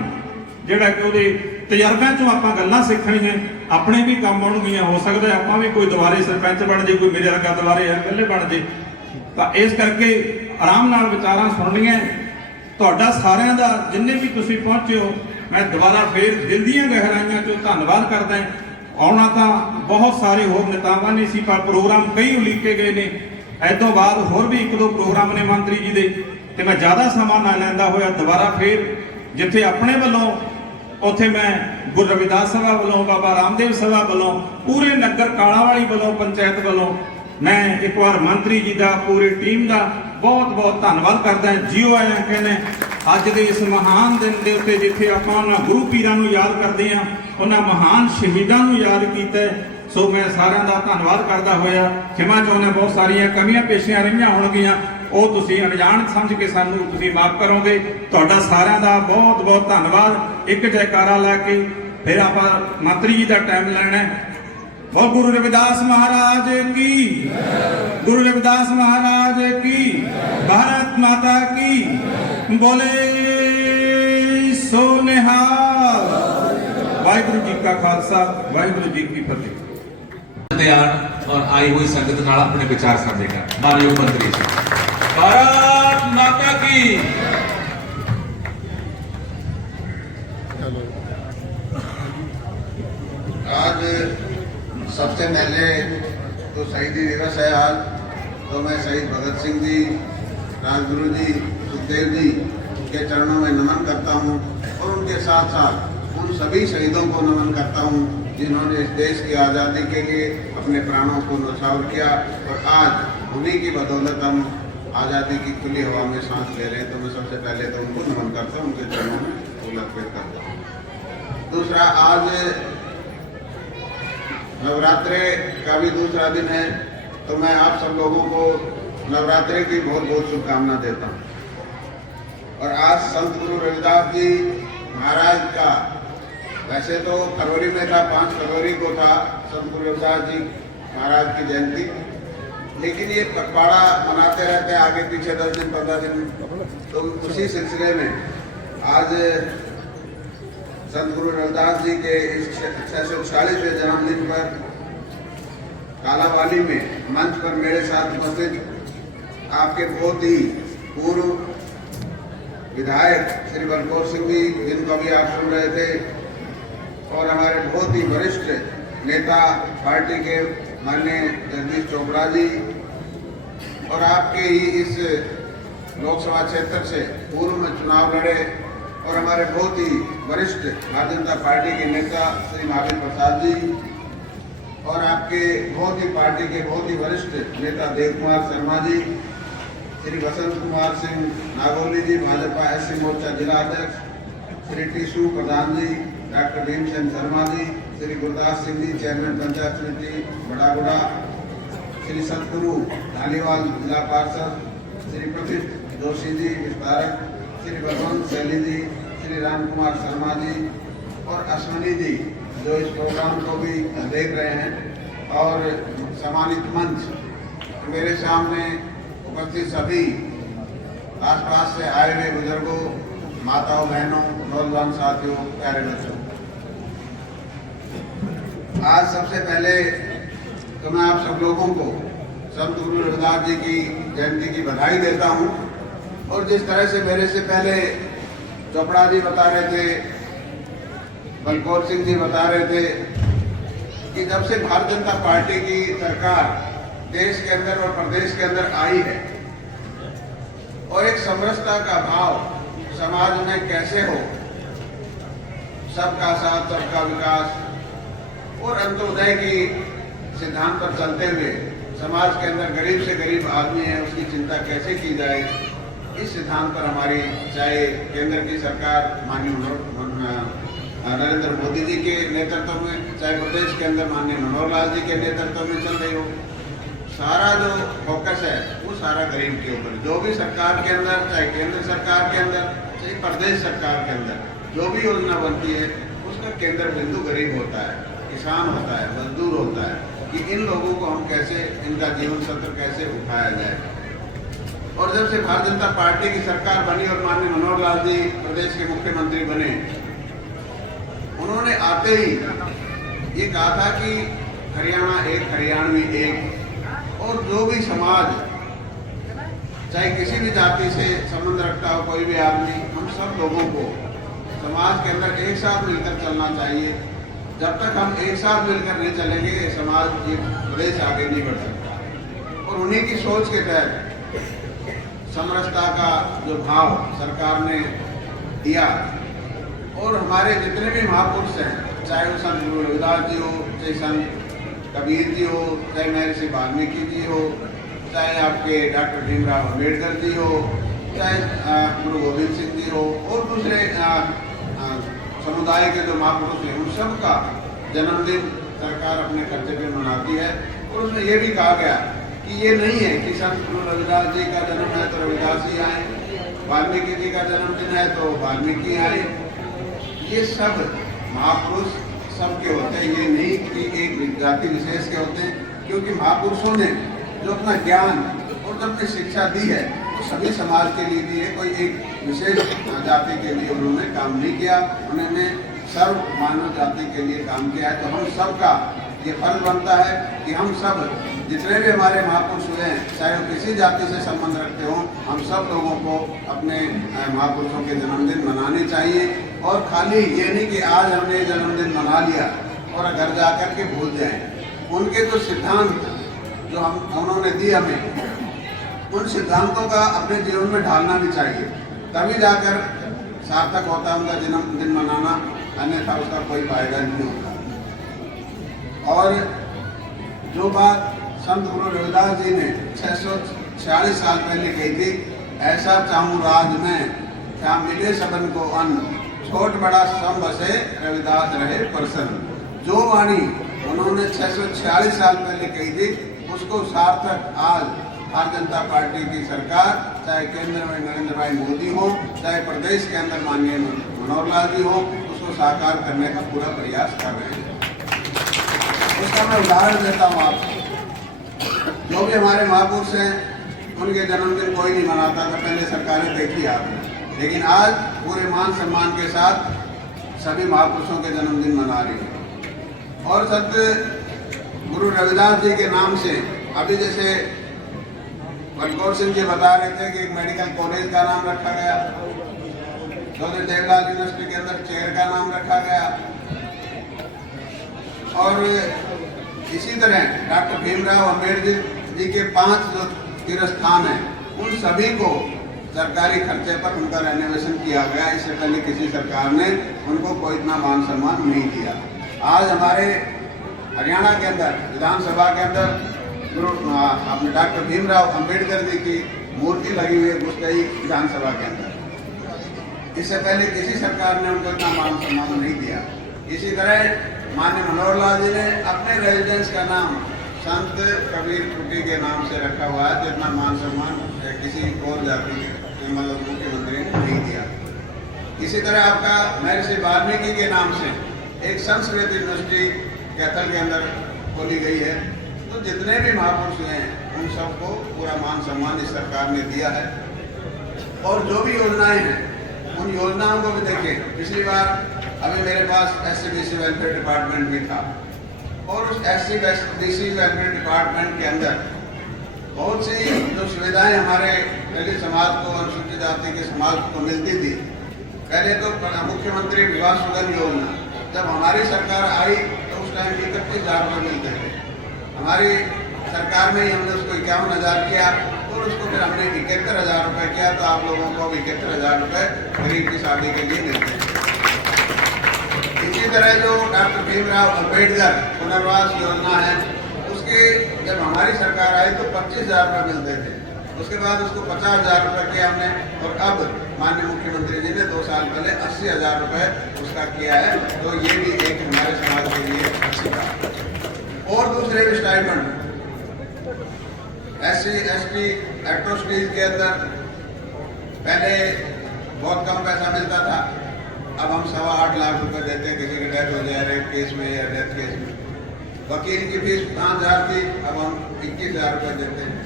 ਜਿਹੜਾ ਕਿ ਉਹਦੇ ਤਜਰਬਿਆਂ ਚੋਂ ਆਪਾਂ ਗੱਲਾਂ ਸਿੱਖਣੀਆਂ, ਆਪਣੇ ਵੀ ਕੰਮ ਆਉਣਗੀਆਂ। ਹੋ ਸਕਦਾ ਆਪਾਂ ਵੀ ਕੋਈ ਦੁਬਾਰੇ ਸਰਪੰਚ ਬਣ ਜੇ, ਕੋਈ ਮੇਰੇ ਵਰਗਾ ਦੁਬਾਰੇ ਐਮਐਲਏ ਬਣ ਜੇ। ਤਾਂ ਇਸ ਕਰਕੇ ਆਰਾਮ ਨਾਲ ਵਿਚਾਰਾਂ ਸੁਣਨੀਆਂ। ਤੁਹਾਡਾ ਸਾਰਿਆਂ ਦਾ ਜਿੰਨੇ ਵੀ ਤੁਸੀਂ ਪਹੁੰਚੇ ਹੋ, ਮੈਂ ਦੁਬਾਰਾ ਫੇਰ ਦਿਲ ਦੀਆਂ ਗਹਿਰਾਈਆਂ ਚੋਂ ਧੰਨਵਾਦ ਕਰਦਾ। ਆਉਣਾ ਤਾਂ ਬਹੁਤ ਸਾਰੇ ਹੋਰ ਨੇਤਾਵਾਂ ਨੇ ਸੀ ਪਰ ਪ੍ਰੋਗਰਾਮ ਕਈ ਉਲੀਕੇ ਗਏ ਨੇ। ਇਸ ਤੋਂ ਬਾਅਦ ਹੋਰ ਵੀ 1-2 ਪ੍ਰੋਗਰਾਮ ਨੇ ਮੰਤਰੀ ਜੀ ਦੇ, ਤੇ ਮੈਂ ਜ਼ਿਆਦਾ ਸਮਾਂ ਨਾ ਲੈਂਦਾ ਹੋਇਆ ਦੁਬਾਰਾ ਫੇਰ ਜਿੱਥੇ ਆਪਣੇ ਵੱਲੋਂ, ਉੱਥੇ ਮੈਂ ਗੁਰੂ ਰਵਿਦਾਸ ਸਭਾ ਵੱਲੋਂ, ਬਾਬਾ ਰਾਮਦੇਵ ਸਭਾ ਵੱਲੋਂ, ਪੂਰੇ ਨਗਰ ਕਾਲਾਵਾਲੀ ਵੱਲੋਂ, ਪੰਚਾਇਤ ਵੱਲੋਂ ਮੈਂ ਇੱਕ ਵਾਰ ਮੰਤਰੀ ਜੀ ਦਾ, ਪੂਰੀ ਟੀਮ ਦਾ ਬਹੁਤ ਬਹੁਤ ਧੰਨਵਾਦ ਕਰਦਾ। ਜੀਓ ਆਇਆਂ ਕਹਿੰਦੇ ਅੱਜ ਦੇ ਇਸ ਮਹਾਨ ਦਿਨ ਦੇ ਉੱਤੇ, ਜਿੱਥੇ ਆਪਾਂ ਉਹਨਾਂ ਗੁਰੂ ਪੀਰਾਂ ਨੂੰ ਯਾਦ ਕਰਦੇ ਹਾਂ, ਉਹਨਾਂ ਮਹਾਨ ਸ਼ਹੀਦਾਂ ਨੂੰ ਯਾਦ ਕੀਤਾ। ਸੋ ਮੈਂ ਸਾਰਿਆਂ ਦਾ ਧੰਨਵਾਦ ਕਰਦਾ ਹੋਇਆ ਖਿਮਾ ਚਾਹੁੰਦਾ, ਬਹੁਤ ਸਾਰੀਆਂ ਕਮੀਆਂ ਪੇਸ਼ੀਆਂ ਰਹੀਆਂ ਹੋਣਗੀਆਂ, ਉਹ ਤੁਸੀਂ ਅਣਜਾਣ ਸਮਝ ਕੇ ਸਾਨੂੰ ਤੁਸੀਂ ਮਾਫ ਕਰੋਗੇ। ਤੁਹਾਡਾ ਸਾਰਿਆਂ ਦਾ ਬਹੁਤ ਬਹੁਤ ਧੰਨਵਾਦ। ਇੱਕ ਜੈਕਾਰਾ ਲੈ ਕੇ ਫਿਰ ਆਪਾਂ ਮੰਤਰੀ ਜੀ ਦਾ ਟਾਈਮ ਲੈਣਾ ਹੈ। ਬਹੁਤ ਗੁਰੂ ਰਵਿਦਾਸ ਮਹਾਰਾਜ ਕੀ, ਗੁਰੂ ਰਵਿਦਾਸ ਮਹਾਰਾਜ ਕੀ, ਭਾਰਤ ਮਾਤਾ ਕੀ, ਬੋਲੇ ਸੋ ਨਿਹਾਲ। ਵਾਹਿਗੁਰੂ ਜੀ ਕਾ ਖਾਲਸਾ, ਵਾਹਿਗੁਰੂ ਜੀ ਕੀ ਫਤਿਹ। और आई हुई संगत नाल अपने विचार साझे कर। माननीय मंत्री भारत माता की। आज सबसे पहले तो शहीदी दिवस है आज, तो मैं शहीद भगत सिंह जी, राजगुरु जी, सुखदेव जी के चरणों में नमन करता हूँ और उनके साथ साथ उन सभी शहीदों को नमन करता हूँ जिन्होंने इस देश की आज़ादी के लिए अपने प्राणों को न्यौछावर किया। और आज उन्हीं की बदौलत हम आज़ादी की खुली हवा में सांस ले रहे हैं। तो मैं सबसे पहले तो उनको नमन करता हूँ, उनके चरणों में फूल अर्पित करता हूँ। दूसरा, आज नवरात्रे का भी दूसरा दिन है, तो मैं आप सब लोगों को नवरात्रे की बहुत बहुत शुभकामना देता हूँ। और आज संत गुरु रविदास जी महाराज का, वैसे तो फरवरी में था, 5 फरवरी को था संत गुरु रविदास जी महाराज की जयंती, लेकिन ये पखवाड़ा मनाते रहते हैं आगे पीछे 10 दिन 15 दिन। तो उसी सिलसिले में आज संत गुरु रविदास जी के इस 640वें जन्मदिन पर कालावाली में मंच पर मेरे साथ उपस्थित आपके बहुत ही पूर्व विधायक श्री बलकौर सिंह जी, जिनको अभी आप सुन रहे थे, और हमारे बहुत ही वरिष्ठ नेता पार्टी के माननीय जगदीश चोपड़ा जी, और आपके ही इस लोकसभा क्षेत्र से पूर्व में चुनाव लड़े और हमारे बहुत ही वरिष्ठ भारतीय जनता पार्टी के नेता श्री महावीर प्रसाद जी, और आपके बहुत ही पार्टी के बहुत ही वरिष्ठ नेता देव कुमार शर्मा जी, श्री बसंत कुमार सिंह नागौली जी, भाजपा एससी मोर्चा जिला अध्यक्ष, श्री टीसू प्रधान जी, डॉक्टर भीमसेन शर्मा जी, श्री गुरदास सिंह जी, चेयरमैन पंचायत समिति बड़ागुड़ा, श्री सतगुरु धालीवाल जिला पार्षद, श्री प्रदीप जोशी जी विस्तारक, श्री बलवंत सैली जी, श्री राम कुमार शर्मा जी और अश्वनी जी जो इस प्रोग्राम को भी देख रहे हैं और सम्मानित मंच, मेरे सामने उपस्थित सभी आसपास से आए हुए बुजुर्गों, माताओं, बहनों, नौजवान साथियों, प्यारे बच्चों, आज सबसे पहले तो मैं आप सब लोगों को संत गुरु रविदास जी की जयंती की बधाई देता हूं। और जिस तरह से मेरे से पहले चोपड़ा जी बता रहे थे, बलकौर सिंह जी बता रहे थे कि जब से भारतीय जनता पार्टी की सरकार देश के अंदर और प्रदेश के अंदर आई है और एक समरसता का भाव समाज में कैसे हो, सबका साथ सबका विकास और अंत्योदय की सिद्धांत पर चलते हुए समाज के अंदर गरीब से गरीब आदमी है उसकी चिंता कैसे की जाए, इस सिद्धांत पर हमारी चाहे केंद्र की सरकार माननीय नरेंद्र मोदी जी के नेतृत्व में, चाहे प्रदेश के अंदर माननीय मनोहर लाल जी के नेतृत्व में चल रही हो, सारा जो फोकस है वो सारा गरीब के ऊपर। जो भी सरकार के अंदर, चाहे केंद्र सरकार के अंदर, चाहे प्रदेश सरकार के अंदर जो भी योजना बनती है उसका केंद्र बिंदु गरीब होता है, किसान होता है, मजदूर होता है, कि इन लोगों को हम कैसे, इनका जीवन सत्र कैसे उठाया जाए। और जब से भारतीय जनता पार्टी की सरकार बनी और माननीय मनोहर लाल जी प्रदेश के मुख्यमंत्री बने, उन्होंने आते ही ये कहा था कि हरियाणा एक, हरियाणवी एक, और जो भी समाज चाहे किसी भी जाति से संबंध रखता हो कोई भी आदमी, हम सब लोगों को समाज के अंदर एक साथ मिलकर चलना चाहिए। जब तक हम एक साथ मिलकर नहीं चलेंगे समाज, ये प्रदेश आगे नहीं बढ़ सकता। और उन्हीं की सोच के तहत समरसता का जो भाव सरकार ने दिया और हमारे जितने भी महापुरुष हैं, चाहे वो संत गुरु रविदास जी हो, चाहे संत कबीर जी हो, चाहे महर्षि वाल्मीकि जी हो, चाहे आपके डॉक्टर भीमराव अम्बेडकर जी हो, चाहे गुरु गोविंद सिंह जी हो और दूसरे समुदाय के जो महापुरुष हैं, उन सब का जन्मदिन सरकार अपने खर्चे पे मनाती है। और उसमें यह भी कहा गया कि ये नहीं है कि संत गुरु रविदास जी का जन्म है तो रविदास जी आए, वाल्मीकि जी का जन्मदिन है तो वाल्मीकि आए। ये सब महापुरुष सबके होते हैं, ये नहीं कि एक जाति विशेष के होते हैं, क्योंकि महापुरुषों ने जो अपना ज्ञान और जो अपनी शिक्षा दी है वो सभी समाज के लिए दी है, कोई एक विशेष जाति के लिए उन्होंने काम नहीं किया, उन्होंने सर्व मानव जाति के लिए काम किया है। तो हम सबका ये फर्ज बनता है कि हम सब जितने भी हमारे महापुरुष हुए हैं, चाहे वो किसी जाति से संबंध रखते हों, हम सब लोगों को अपने महापुरुषों के जन्मदिन मनाने चाहिए। और खाली ये नहीं कि आज हमने जन्मदिन मना लिया और घर जाकर के भूल जाएं। उनके जो सिद्धांत जो उन्होंने दिए हमें, उन सिद्धांतों का अपने जीवन में ढालना भी चाहिए, तभी जाकर सार्थक होता है उनका जन्मदिन मनाना, अन्यथा उसका कोई फायदा नहीं होता। और जो बात संत गुरु रविदास जी ने 646 साल पहले कही थी, ऐसा चाहूं राज में क्या मिले सबन को अन्न, छोट बड़ा सम बसे रविदास रहे प्रसन्न। जो वाणी उन्होंने 646 साल पहले कही थी, उसको सार्थक आज भारतीय जनता पार्टी की सरकार, चाहे केंद्र में नरेंद्र भाई मोदी हो, चाहे प्रदेश के अंदर माननीय मनोहर लाल जी हो, उसको साकार करने का पूरा प्रयास कर रहे हैं। उसका मैं उदाहरण देता हूँ आपको। जो भी हमारे महापुरुष हैं, उनके जन्मदिन कोई नहीं मनाता था, पहले सरकारें देखी आपने, लेकिन आज पूरे मान सम्मान के साथ सभी महापुरुषों के जन्मदिन मना रही है। और संत गुरु रविदास जी के नाम से अभी जैसे बलकौर सिंह जी बता रहे थे कि एक मेडिकल कॉलेज का नाम रखा गया, चौधरी देवलाल यूनिवर्सिटी के अंदर चेयर का नाम रखा गया, और इसी तरह डॉक्टर भीमराव अम्बेडकर जी के 5 जो तीर्थस्थान हैं, उन सभी को सरकारी खर्चे पर उनका रेनोवेशन किया गया। इससे पहले किसी सरकार ने उनको कोई इतना मान सम्मान नहीं दिया। आज हमारे हरियाणा के अंदर विधानसभा के अंदर अपने डॉक्टर भीमराव अम्बेडकर जी की मूर्ति लगी हुई है गुस्ताई विधानसभा के अंदर। इससे पहले किसी सरकार ने उनको इतना मान सम्मान नहीं दिया। इसी तरह माननीय मनोहर लाल जी ने अपने रेजिडेंस का नाम संत कबीर कुटी के नाम से रखा हुआ है, जितना मान सम्मान किसी और जाति के मतलब मुख्यमंत्री ने नहीं दिया। इसी तरह आपका महर्षि वाल्मीकि के नाम से एक संस्कृत यूनिवर्सिटी कैथल के अंदर खोली गई है। तो जितने भी महापुरुष हैं उन सबको पूरा मान सम्मान इस सरकार ने दिया है। और जो भी योजनाएं हैं उन योजनाओं को भी देखें। पिछली बार अभी मेरे पास SC/BC वेलफेयर डिपार्टमेंट भी था और उस SC/BC वेलफेयर डिपार्टमेंट के अंदर बहुत सी जो सुविधाएं हमारे दलित समाज को, अनुसूचित जाति के समाज को मिलती थी। पहले तो मुख्यमंत्री विवाह सुगम योजना जब हमारी सरकार आई तो उस टाइम 31,000 रुपये मिलते थे। हमारी सरकार में ही हमने उसको 51,000 किया और उसको फिर हमने 71,000 रुपये किया। तो आप लोगों को 71,000 रुपये गरीब की शादी के लिए मिलते हैं। इसी तरह जो डॉक्टर भीमराव अंबेडकर पुनर्वास योजना है, उसके जब हमारी सरकार आई तो 25,000 रुपये मिलते थे। उसके बाद उसको 50,000 रुपये किया हमने और अब माननीय मुख्यमंत्री जी ने 2 साल पहले 80,000 रुपये उसका किया है। तो ये भी एक हमारे समाज के लिए अच्छी बात है। और दूसरे भी स्टाइपेंड SC/ST एट्रोसिटीज के अंदर पहले बहुत कम पैसा मिलता था, अब हम 8.25 लाख रुपए देते हैं किसी की डेथ हो जाए, रेप केस में या डेथ केस में। वकील की फीस 5,000 थी, अब हम 21,000 रुपये देते हैं।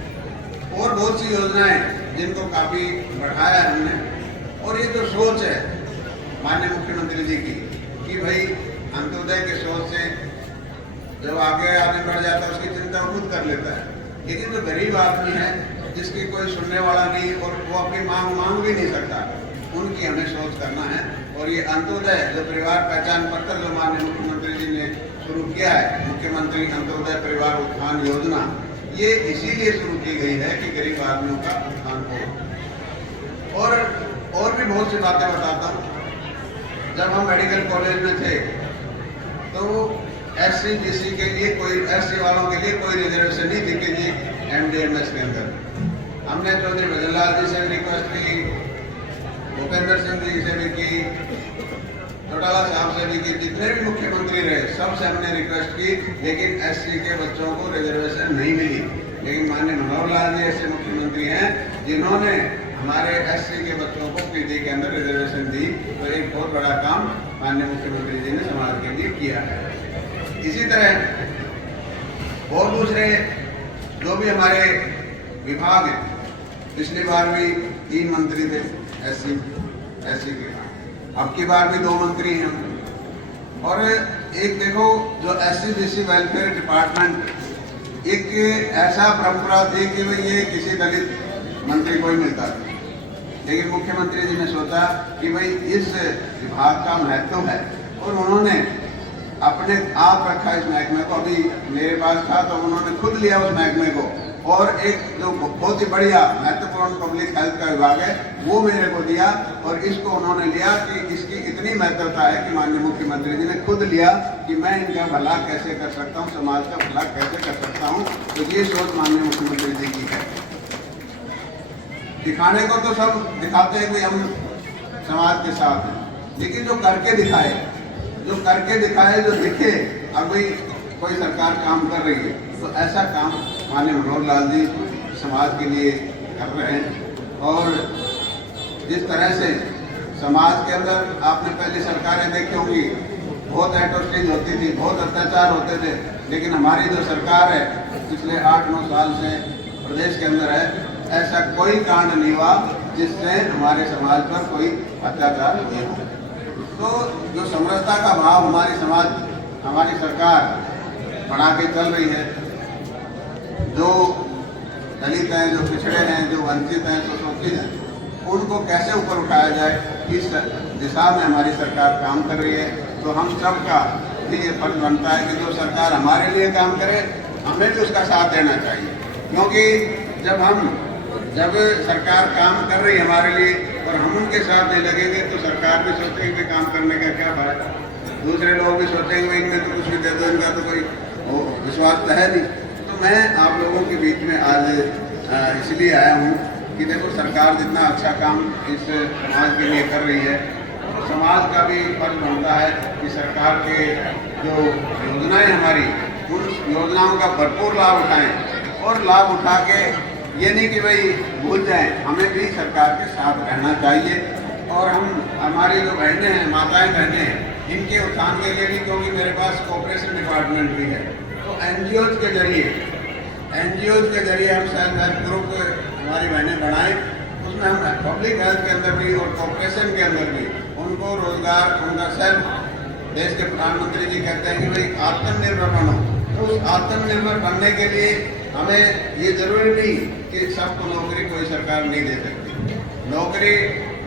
और बहुत सी योजनाएं जिनको काफी बढ़ाया है हमने। और ये जो सोच है माननीय मुख्यमंत्री जी की कि भाई अंत्योदय की सोच से जब आगे बढ़ जाता है उसकी चिंता वो खुद कर लेता है, लेकिन जो गरीब आदमी है जिसकी कोई सुनने वाला नहीं और वो अपनी मांग भी नहीं सकता, उनकी हमें सोच करना है। और ये अंत्योदय जो परिवार पहचान पत्र जो माननीय मुख्यमंत्री जी ने शुरू किया है, मुख्यमंत्री अंत्योदय परिवार उत्थान योजना, ये इसीलिए शुरू की गई है कि गरीब आदमियों का उत्थान हो। और भी बहुत सी बातें बताता हूँ। जब हम मेडिकल कॉलेज में थे तो SC/BC के लिए कोई, SC वालों के लिए कोई रिजर्वेशन नहीं थी कि जी MD/MS के अंदर। हमने चौधरी भजनलाल जी से भी रिक्वेस्ट की, भूपेंद्र सिंह जी से भी की, चौटाला साहब से भी की, जितने भी मुख्यमंत्री रहे सबसे हमने रिक्वेस्ट की, लेकिन SC के बच्चों को रिजर्वेशन नहीं मिली। लेकिन माननीय मनोहर लाल जी ऐसे मुख्यमंत्री हैं जिन्होंने हमारे SC के बच्चों को PD के अंदर रिजर्वेशन दी। तो एक बहुत बड़ा काम माननीय मुख्यमंत्री जी ने समाज के लिए किया है। इसी तरह और दूसरे जो भी हमारे विभाग हैं, पिछली बार भी 3 मंत्री थे SC के, अब की बार भी 2 मंत्री हैं। और एक देखो जो SC/BC वेलफेयर डिपार्टमेंट, एक ऐसा परंपरा थी कि भाई ये किसी दलित मंत्री को ही मिलता था, लेकिन मुख्यमंत्री जी ने सोचा कि भाई इस विभाग का महत्व है और उन्होंने अपने आप रखा इस महकमे को। अभी मेरे पास था तो उन्होंने खुद लिया उस महकमे को, और एक जो बहुत ही बढ़िया महत्वपूर्ण पब्लिक हेल्थ का विभाग है वो मेरे को दिया। और इसको उन्होंने लिया कि इसकी इतनी महत्वता है कि माननीय मुख्यमंत्री जी ने खुद लिया कि मैं इनका भला कैसे कर सकता हूँ, समाज का भला कैसे कर सकता हूँ। तो ये सोच माननीय मुख्यमंत्री जी की है। दिखाने को तो सब दिखाते हैं कि हम समाज के साथ हैं, लेकिन जो करके दिखाए, जो दिखे अब भाई कोई सरकार काम कर रही है, तो ऐसा काम माननीय मनोहर लाल जी समाज के लिए कर रहे हैं। और जिस तरह से समाज के अंदर आपने पहले सरकारें देखी होंगी, बहुत एट्रोसिटीज होती थी, बहुत अत्याचार होते थे, लेकिन हमारी जो सरकार है पिछले 8-9 साल से प्रदेश के अंदर है, ऐसा कोई कांड नहीं हुआ जिससे हमारे समाज पर कोई अत्याचार नहीं हो। तो जो समरसता का भाव हमारी सरकार बढ़ा के चल रही है, जो दलित हैं, जो पिछड़े हैं, जो वंचित हैं, जो शोषित हैं, उनको कैसे ऊपर उठाया जाए, इस दिशा में हमारी सरकार काम कर रही है। तो हम सबका भी ये फर्ज बनता है कि जो सरकार हमारे लिए काम करे, हमें भी उसका साथ देना चाहिए। क्योंकि जब सरकार काम कर रही है हमारे लिए और हम उनके साथ नहीं लगेंगे तो सरकार भी सोचेगी कि काम करने का क्या फायदा। दूसरे लोग भी सोचेंगे इनमें तो कुछ भी दे दो, इनका तो कोई विश्वास तो है नहीं। तो मैं आप लोगों के बीच में आज इसलिए आया हूँ कि देखो सरकार जितना अच्छा काम इस समाज के लिए कर रही है, तो समाज का भी फर्ज बनता है कि सरकार के जो योजनाएं हमारी, उन योजनाओं का भरपूर लाभ उठाएं और लाभ उठा के ये नहीं कि भाई भूल जाएं, हमें भी सरकार के साथ रहना चाहिए। और हमारी जो बहनें हैं, माताएं बहनें हैं, इनके उत्थान के लिए भी, क्योंकि मेरे पास कोऑपरेशन डिपार्टमेंट भी है, तो एनजीओज के जरिए हम सेल्फ हेल्प ग्रुप हमारी बहनें बनाएं, उसमें हम पब्लिक हेल्थ के अंदर भी और कॉर्पोरेशन के अंदर भी उनको रोजगार, उनका सेल्फ, देश के प्रधानमंत्री जी कहते हैं कि भाई आत्मनिर्भर बनो, तो उस आत्मनिर्भर बनने के लिए हमें ये जरूरी नहीं कि सबको नौकरी कोई सरकार नहीं दे सकती, नौकरी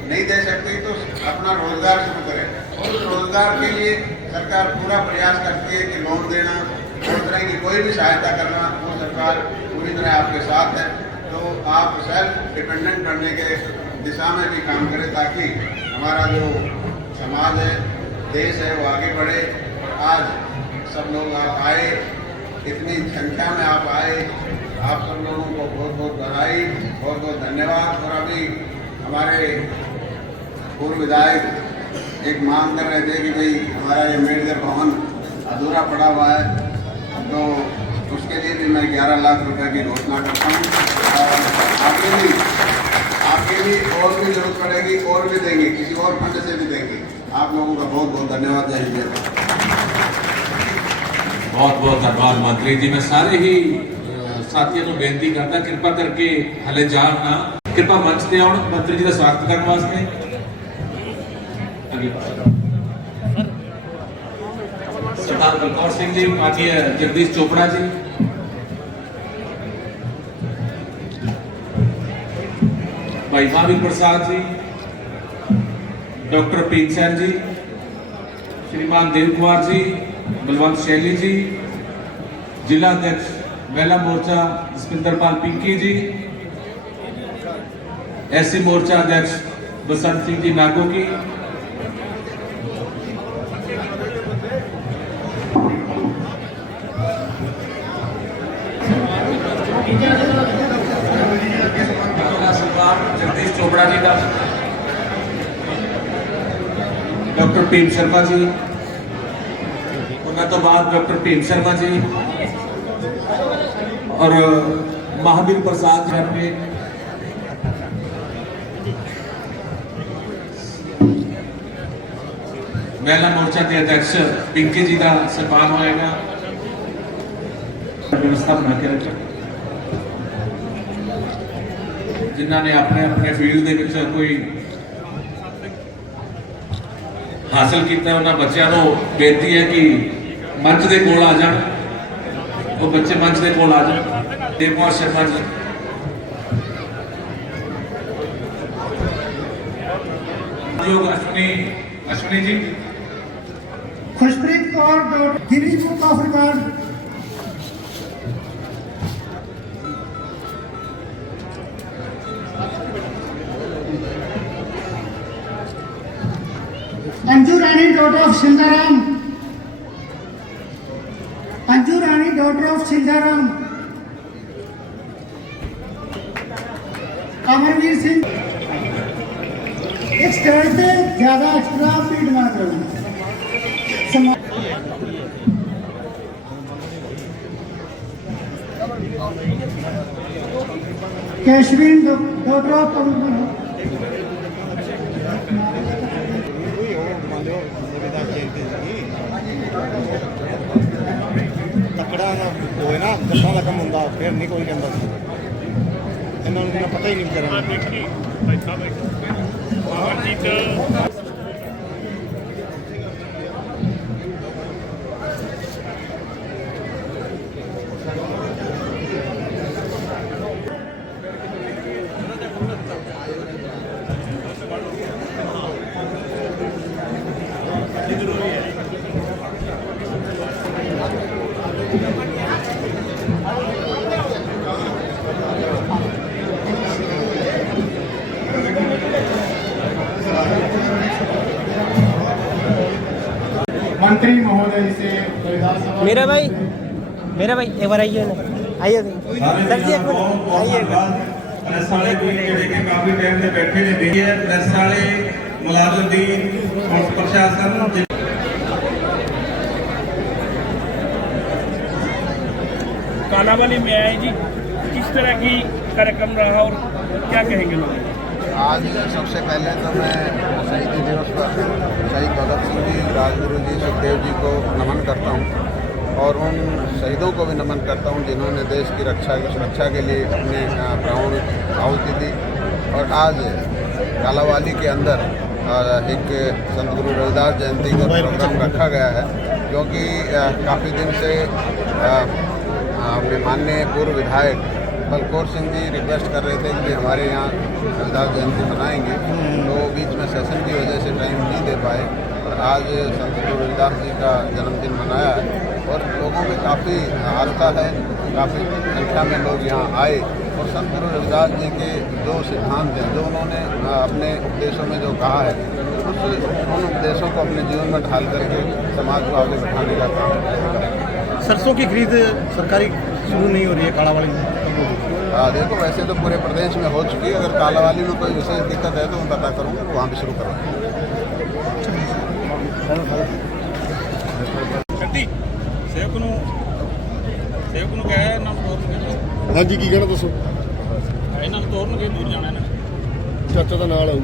नहीं दे सकती तो अपना रोजगार शुरू करें, और उस रोजगार के लिए सरकार पूरा प्रयास करती है कि लोन देना, हर तरह की कोई भी सहायता करना, वो सरकार पूरी तरह आपके साथ है। तो आप सेल्फ डिपेंडेंट बनने के दिशा में भी काम करें, ताकि हमारा जो समाज है, देश है, वो आगे बढ़े। और आज सब लोग आप आए, इतनी संख्या में आप आए, आप सब लोगों को बहुत बहुत बधाई, बहुत बहुत धन्यवाद। और अभी हमारे पूर्व विधायक एक मांग कर रहे थे कि भाई हमारा ये अम्बेडकर भवन अधूरा पड़ा हुआ है, तो उसके लिए भी मैं 11 लाख रुपए की घोषणा करता हूँ। और आगे भी और भी जरूरत पड़ेगी, और भी देंगे, किसी और फंड से भी देंगे। आप लोगों का बहुत बहुत धन्यवाद। जय हिंद, जय भारत। बहुत बहुत धन्यवाद मंत्री जी। मैं सारे ही साथियों को बेनती करता, कृपा करके हले जान ना, कृपा मंच ते आउण मंत्री जी का स्वागत करने वास्ते। सरदार बलकौर सिंह जी, माननीय जगदीश चोपड़ा जी, भाई महावीर प्रसाद जी, डॉक्टर पीनसेन जी, श्रीमान देव कुमार जी, बलवंत शैली जी, जिला अध्यक्ष महिला मोर्चा जसविंदर पाल पिंकी जी, एससी मोर्चा अध्यक्ष बसंत सिंह जी नागो की, जगदीश चोपड़ा जी का, डॉक्टर भीम शर्मा जी, उन्होंने तो बाद डॉक्टर भीम शर्मा जी और महावीर प्रसाद जी अपने महिला मोर्चा के अध्यक्ष पिंकी जी का सम्मान होएगा। व्यवस्था बना के रखें, जिन्होंने अपने अपने फील्ड के विच कोई हासिल किया, उन्होंने बच्चों को बेनती है कि मंच के कोल आ जान, वो बच्चे मंच के कोल आ जान। Dev Kumar Sharma ji, Ashwini ji, Khushpreet Kaur, Guinness book of record, Anju Rani daughter of Sindharam, Anju Rani daughter of Sindharam, Amarveer Singh. इस तरह से ज्यादा एक्स्ट्रा फीड ना करूँ। कैशविन डॉटर ऑफ तकड़ा ना होए ना, गप्पा का कम होंगे, फिर नहीं कोई कहता, इन्होंने पता ही नहीं करा। मंत्री महोदय से विधानसभा मेरा भाई एक बार आइए ना, आइए सर जी, एक मिनट आइएगा। प्रेस वाले कोई ਜਿਹੜੇ ਕਿ ਕਾਫੀ ਟਾਈਮ ਦੇ ਬੈਠੇ ਨੇ, ਦੇਖਿਆ प्रेस वाले मुलाजम दी पुलिस प्रशासन कालावाली में आए जी, किस तरह की कार्यक्रम रहा और क्या कहेंगे लोग? आज सबसे पहले तो मैं शहीदी दिवस पर शहीद भगत सिंह जी, राजगुरु जी, सुखदेव जी को नमन करता हूँ और उन शहीदों को भी नमन करता हूँ जिन्होंने देश की रक्षा की सुरक्षा के लिए अपने प्राण आहुति दी। और आज कालावाली के अंदर एक संत गुरु रविदास जयंती का प्रोग्राम रखा गया है, क्योंकि काफ़ी दिन से अपने माननीय पूर्व विधायक बलकौर सिंह जी रिक्वेस्ट कर रहे थे कि हमारे यहाँ रविदास जयंती मनाएंगे, तो बीच में सेशन की वजह से टाइम नहीं दे पाए। और आज संत गुरु रविदास जी का जन्मदिन मनाया है और लोगों में काफ़ी आस्था है, काफ़ी संख्या में लोग यहाँ आए और संत गुरु रविदास जी के जो सिद्धांत हैं, जो उन्होंने अपने उपदेशों में जो कहा है, उन उपदेशों को अपने जीवन में ढाल करके समाज को आगे बढ़ाने का काम करेंगे। सरसों की खरीद सरकारी शुरू नहीं हो रही है कालावाली में? देखो, वैसे तो पूरे प्रदेश में हो चुकी है। अगर कालावाली में कोई विशेष दिक्कत है तो मैं पता करूँगा, तो वहाँ भी शुरू करवाएंगे। सेवक ਨੂੰ ਕਹਿਆ ਇਹਨਾਂ ਨੂੰ ਤੋਰਨਗੇ। ਹਾਂਜੀ, ਕੀ ਕਹਿਣਾ ਦੱਸੋ? ਇਹਨਾਂ ਨੂੰ ਤੋਰਨਗੇ, ਦੂਰ ਜਾਣਾ ਇਹਨਾਂ ਨੇ। ਚਾਚਾ ਦਾ ਨਾਲ ਆਊ।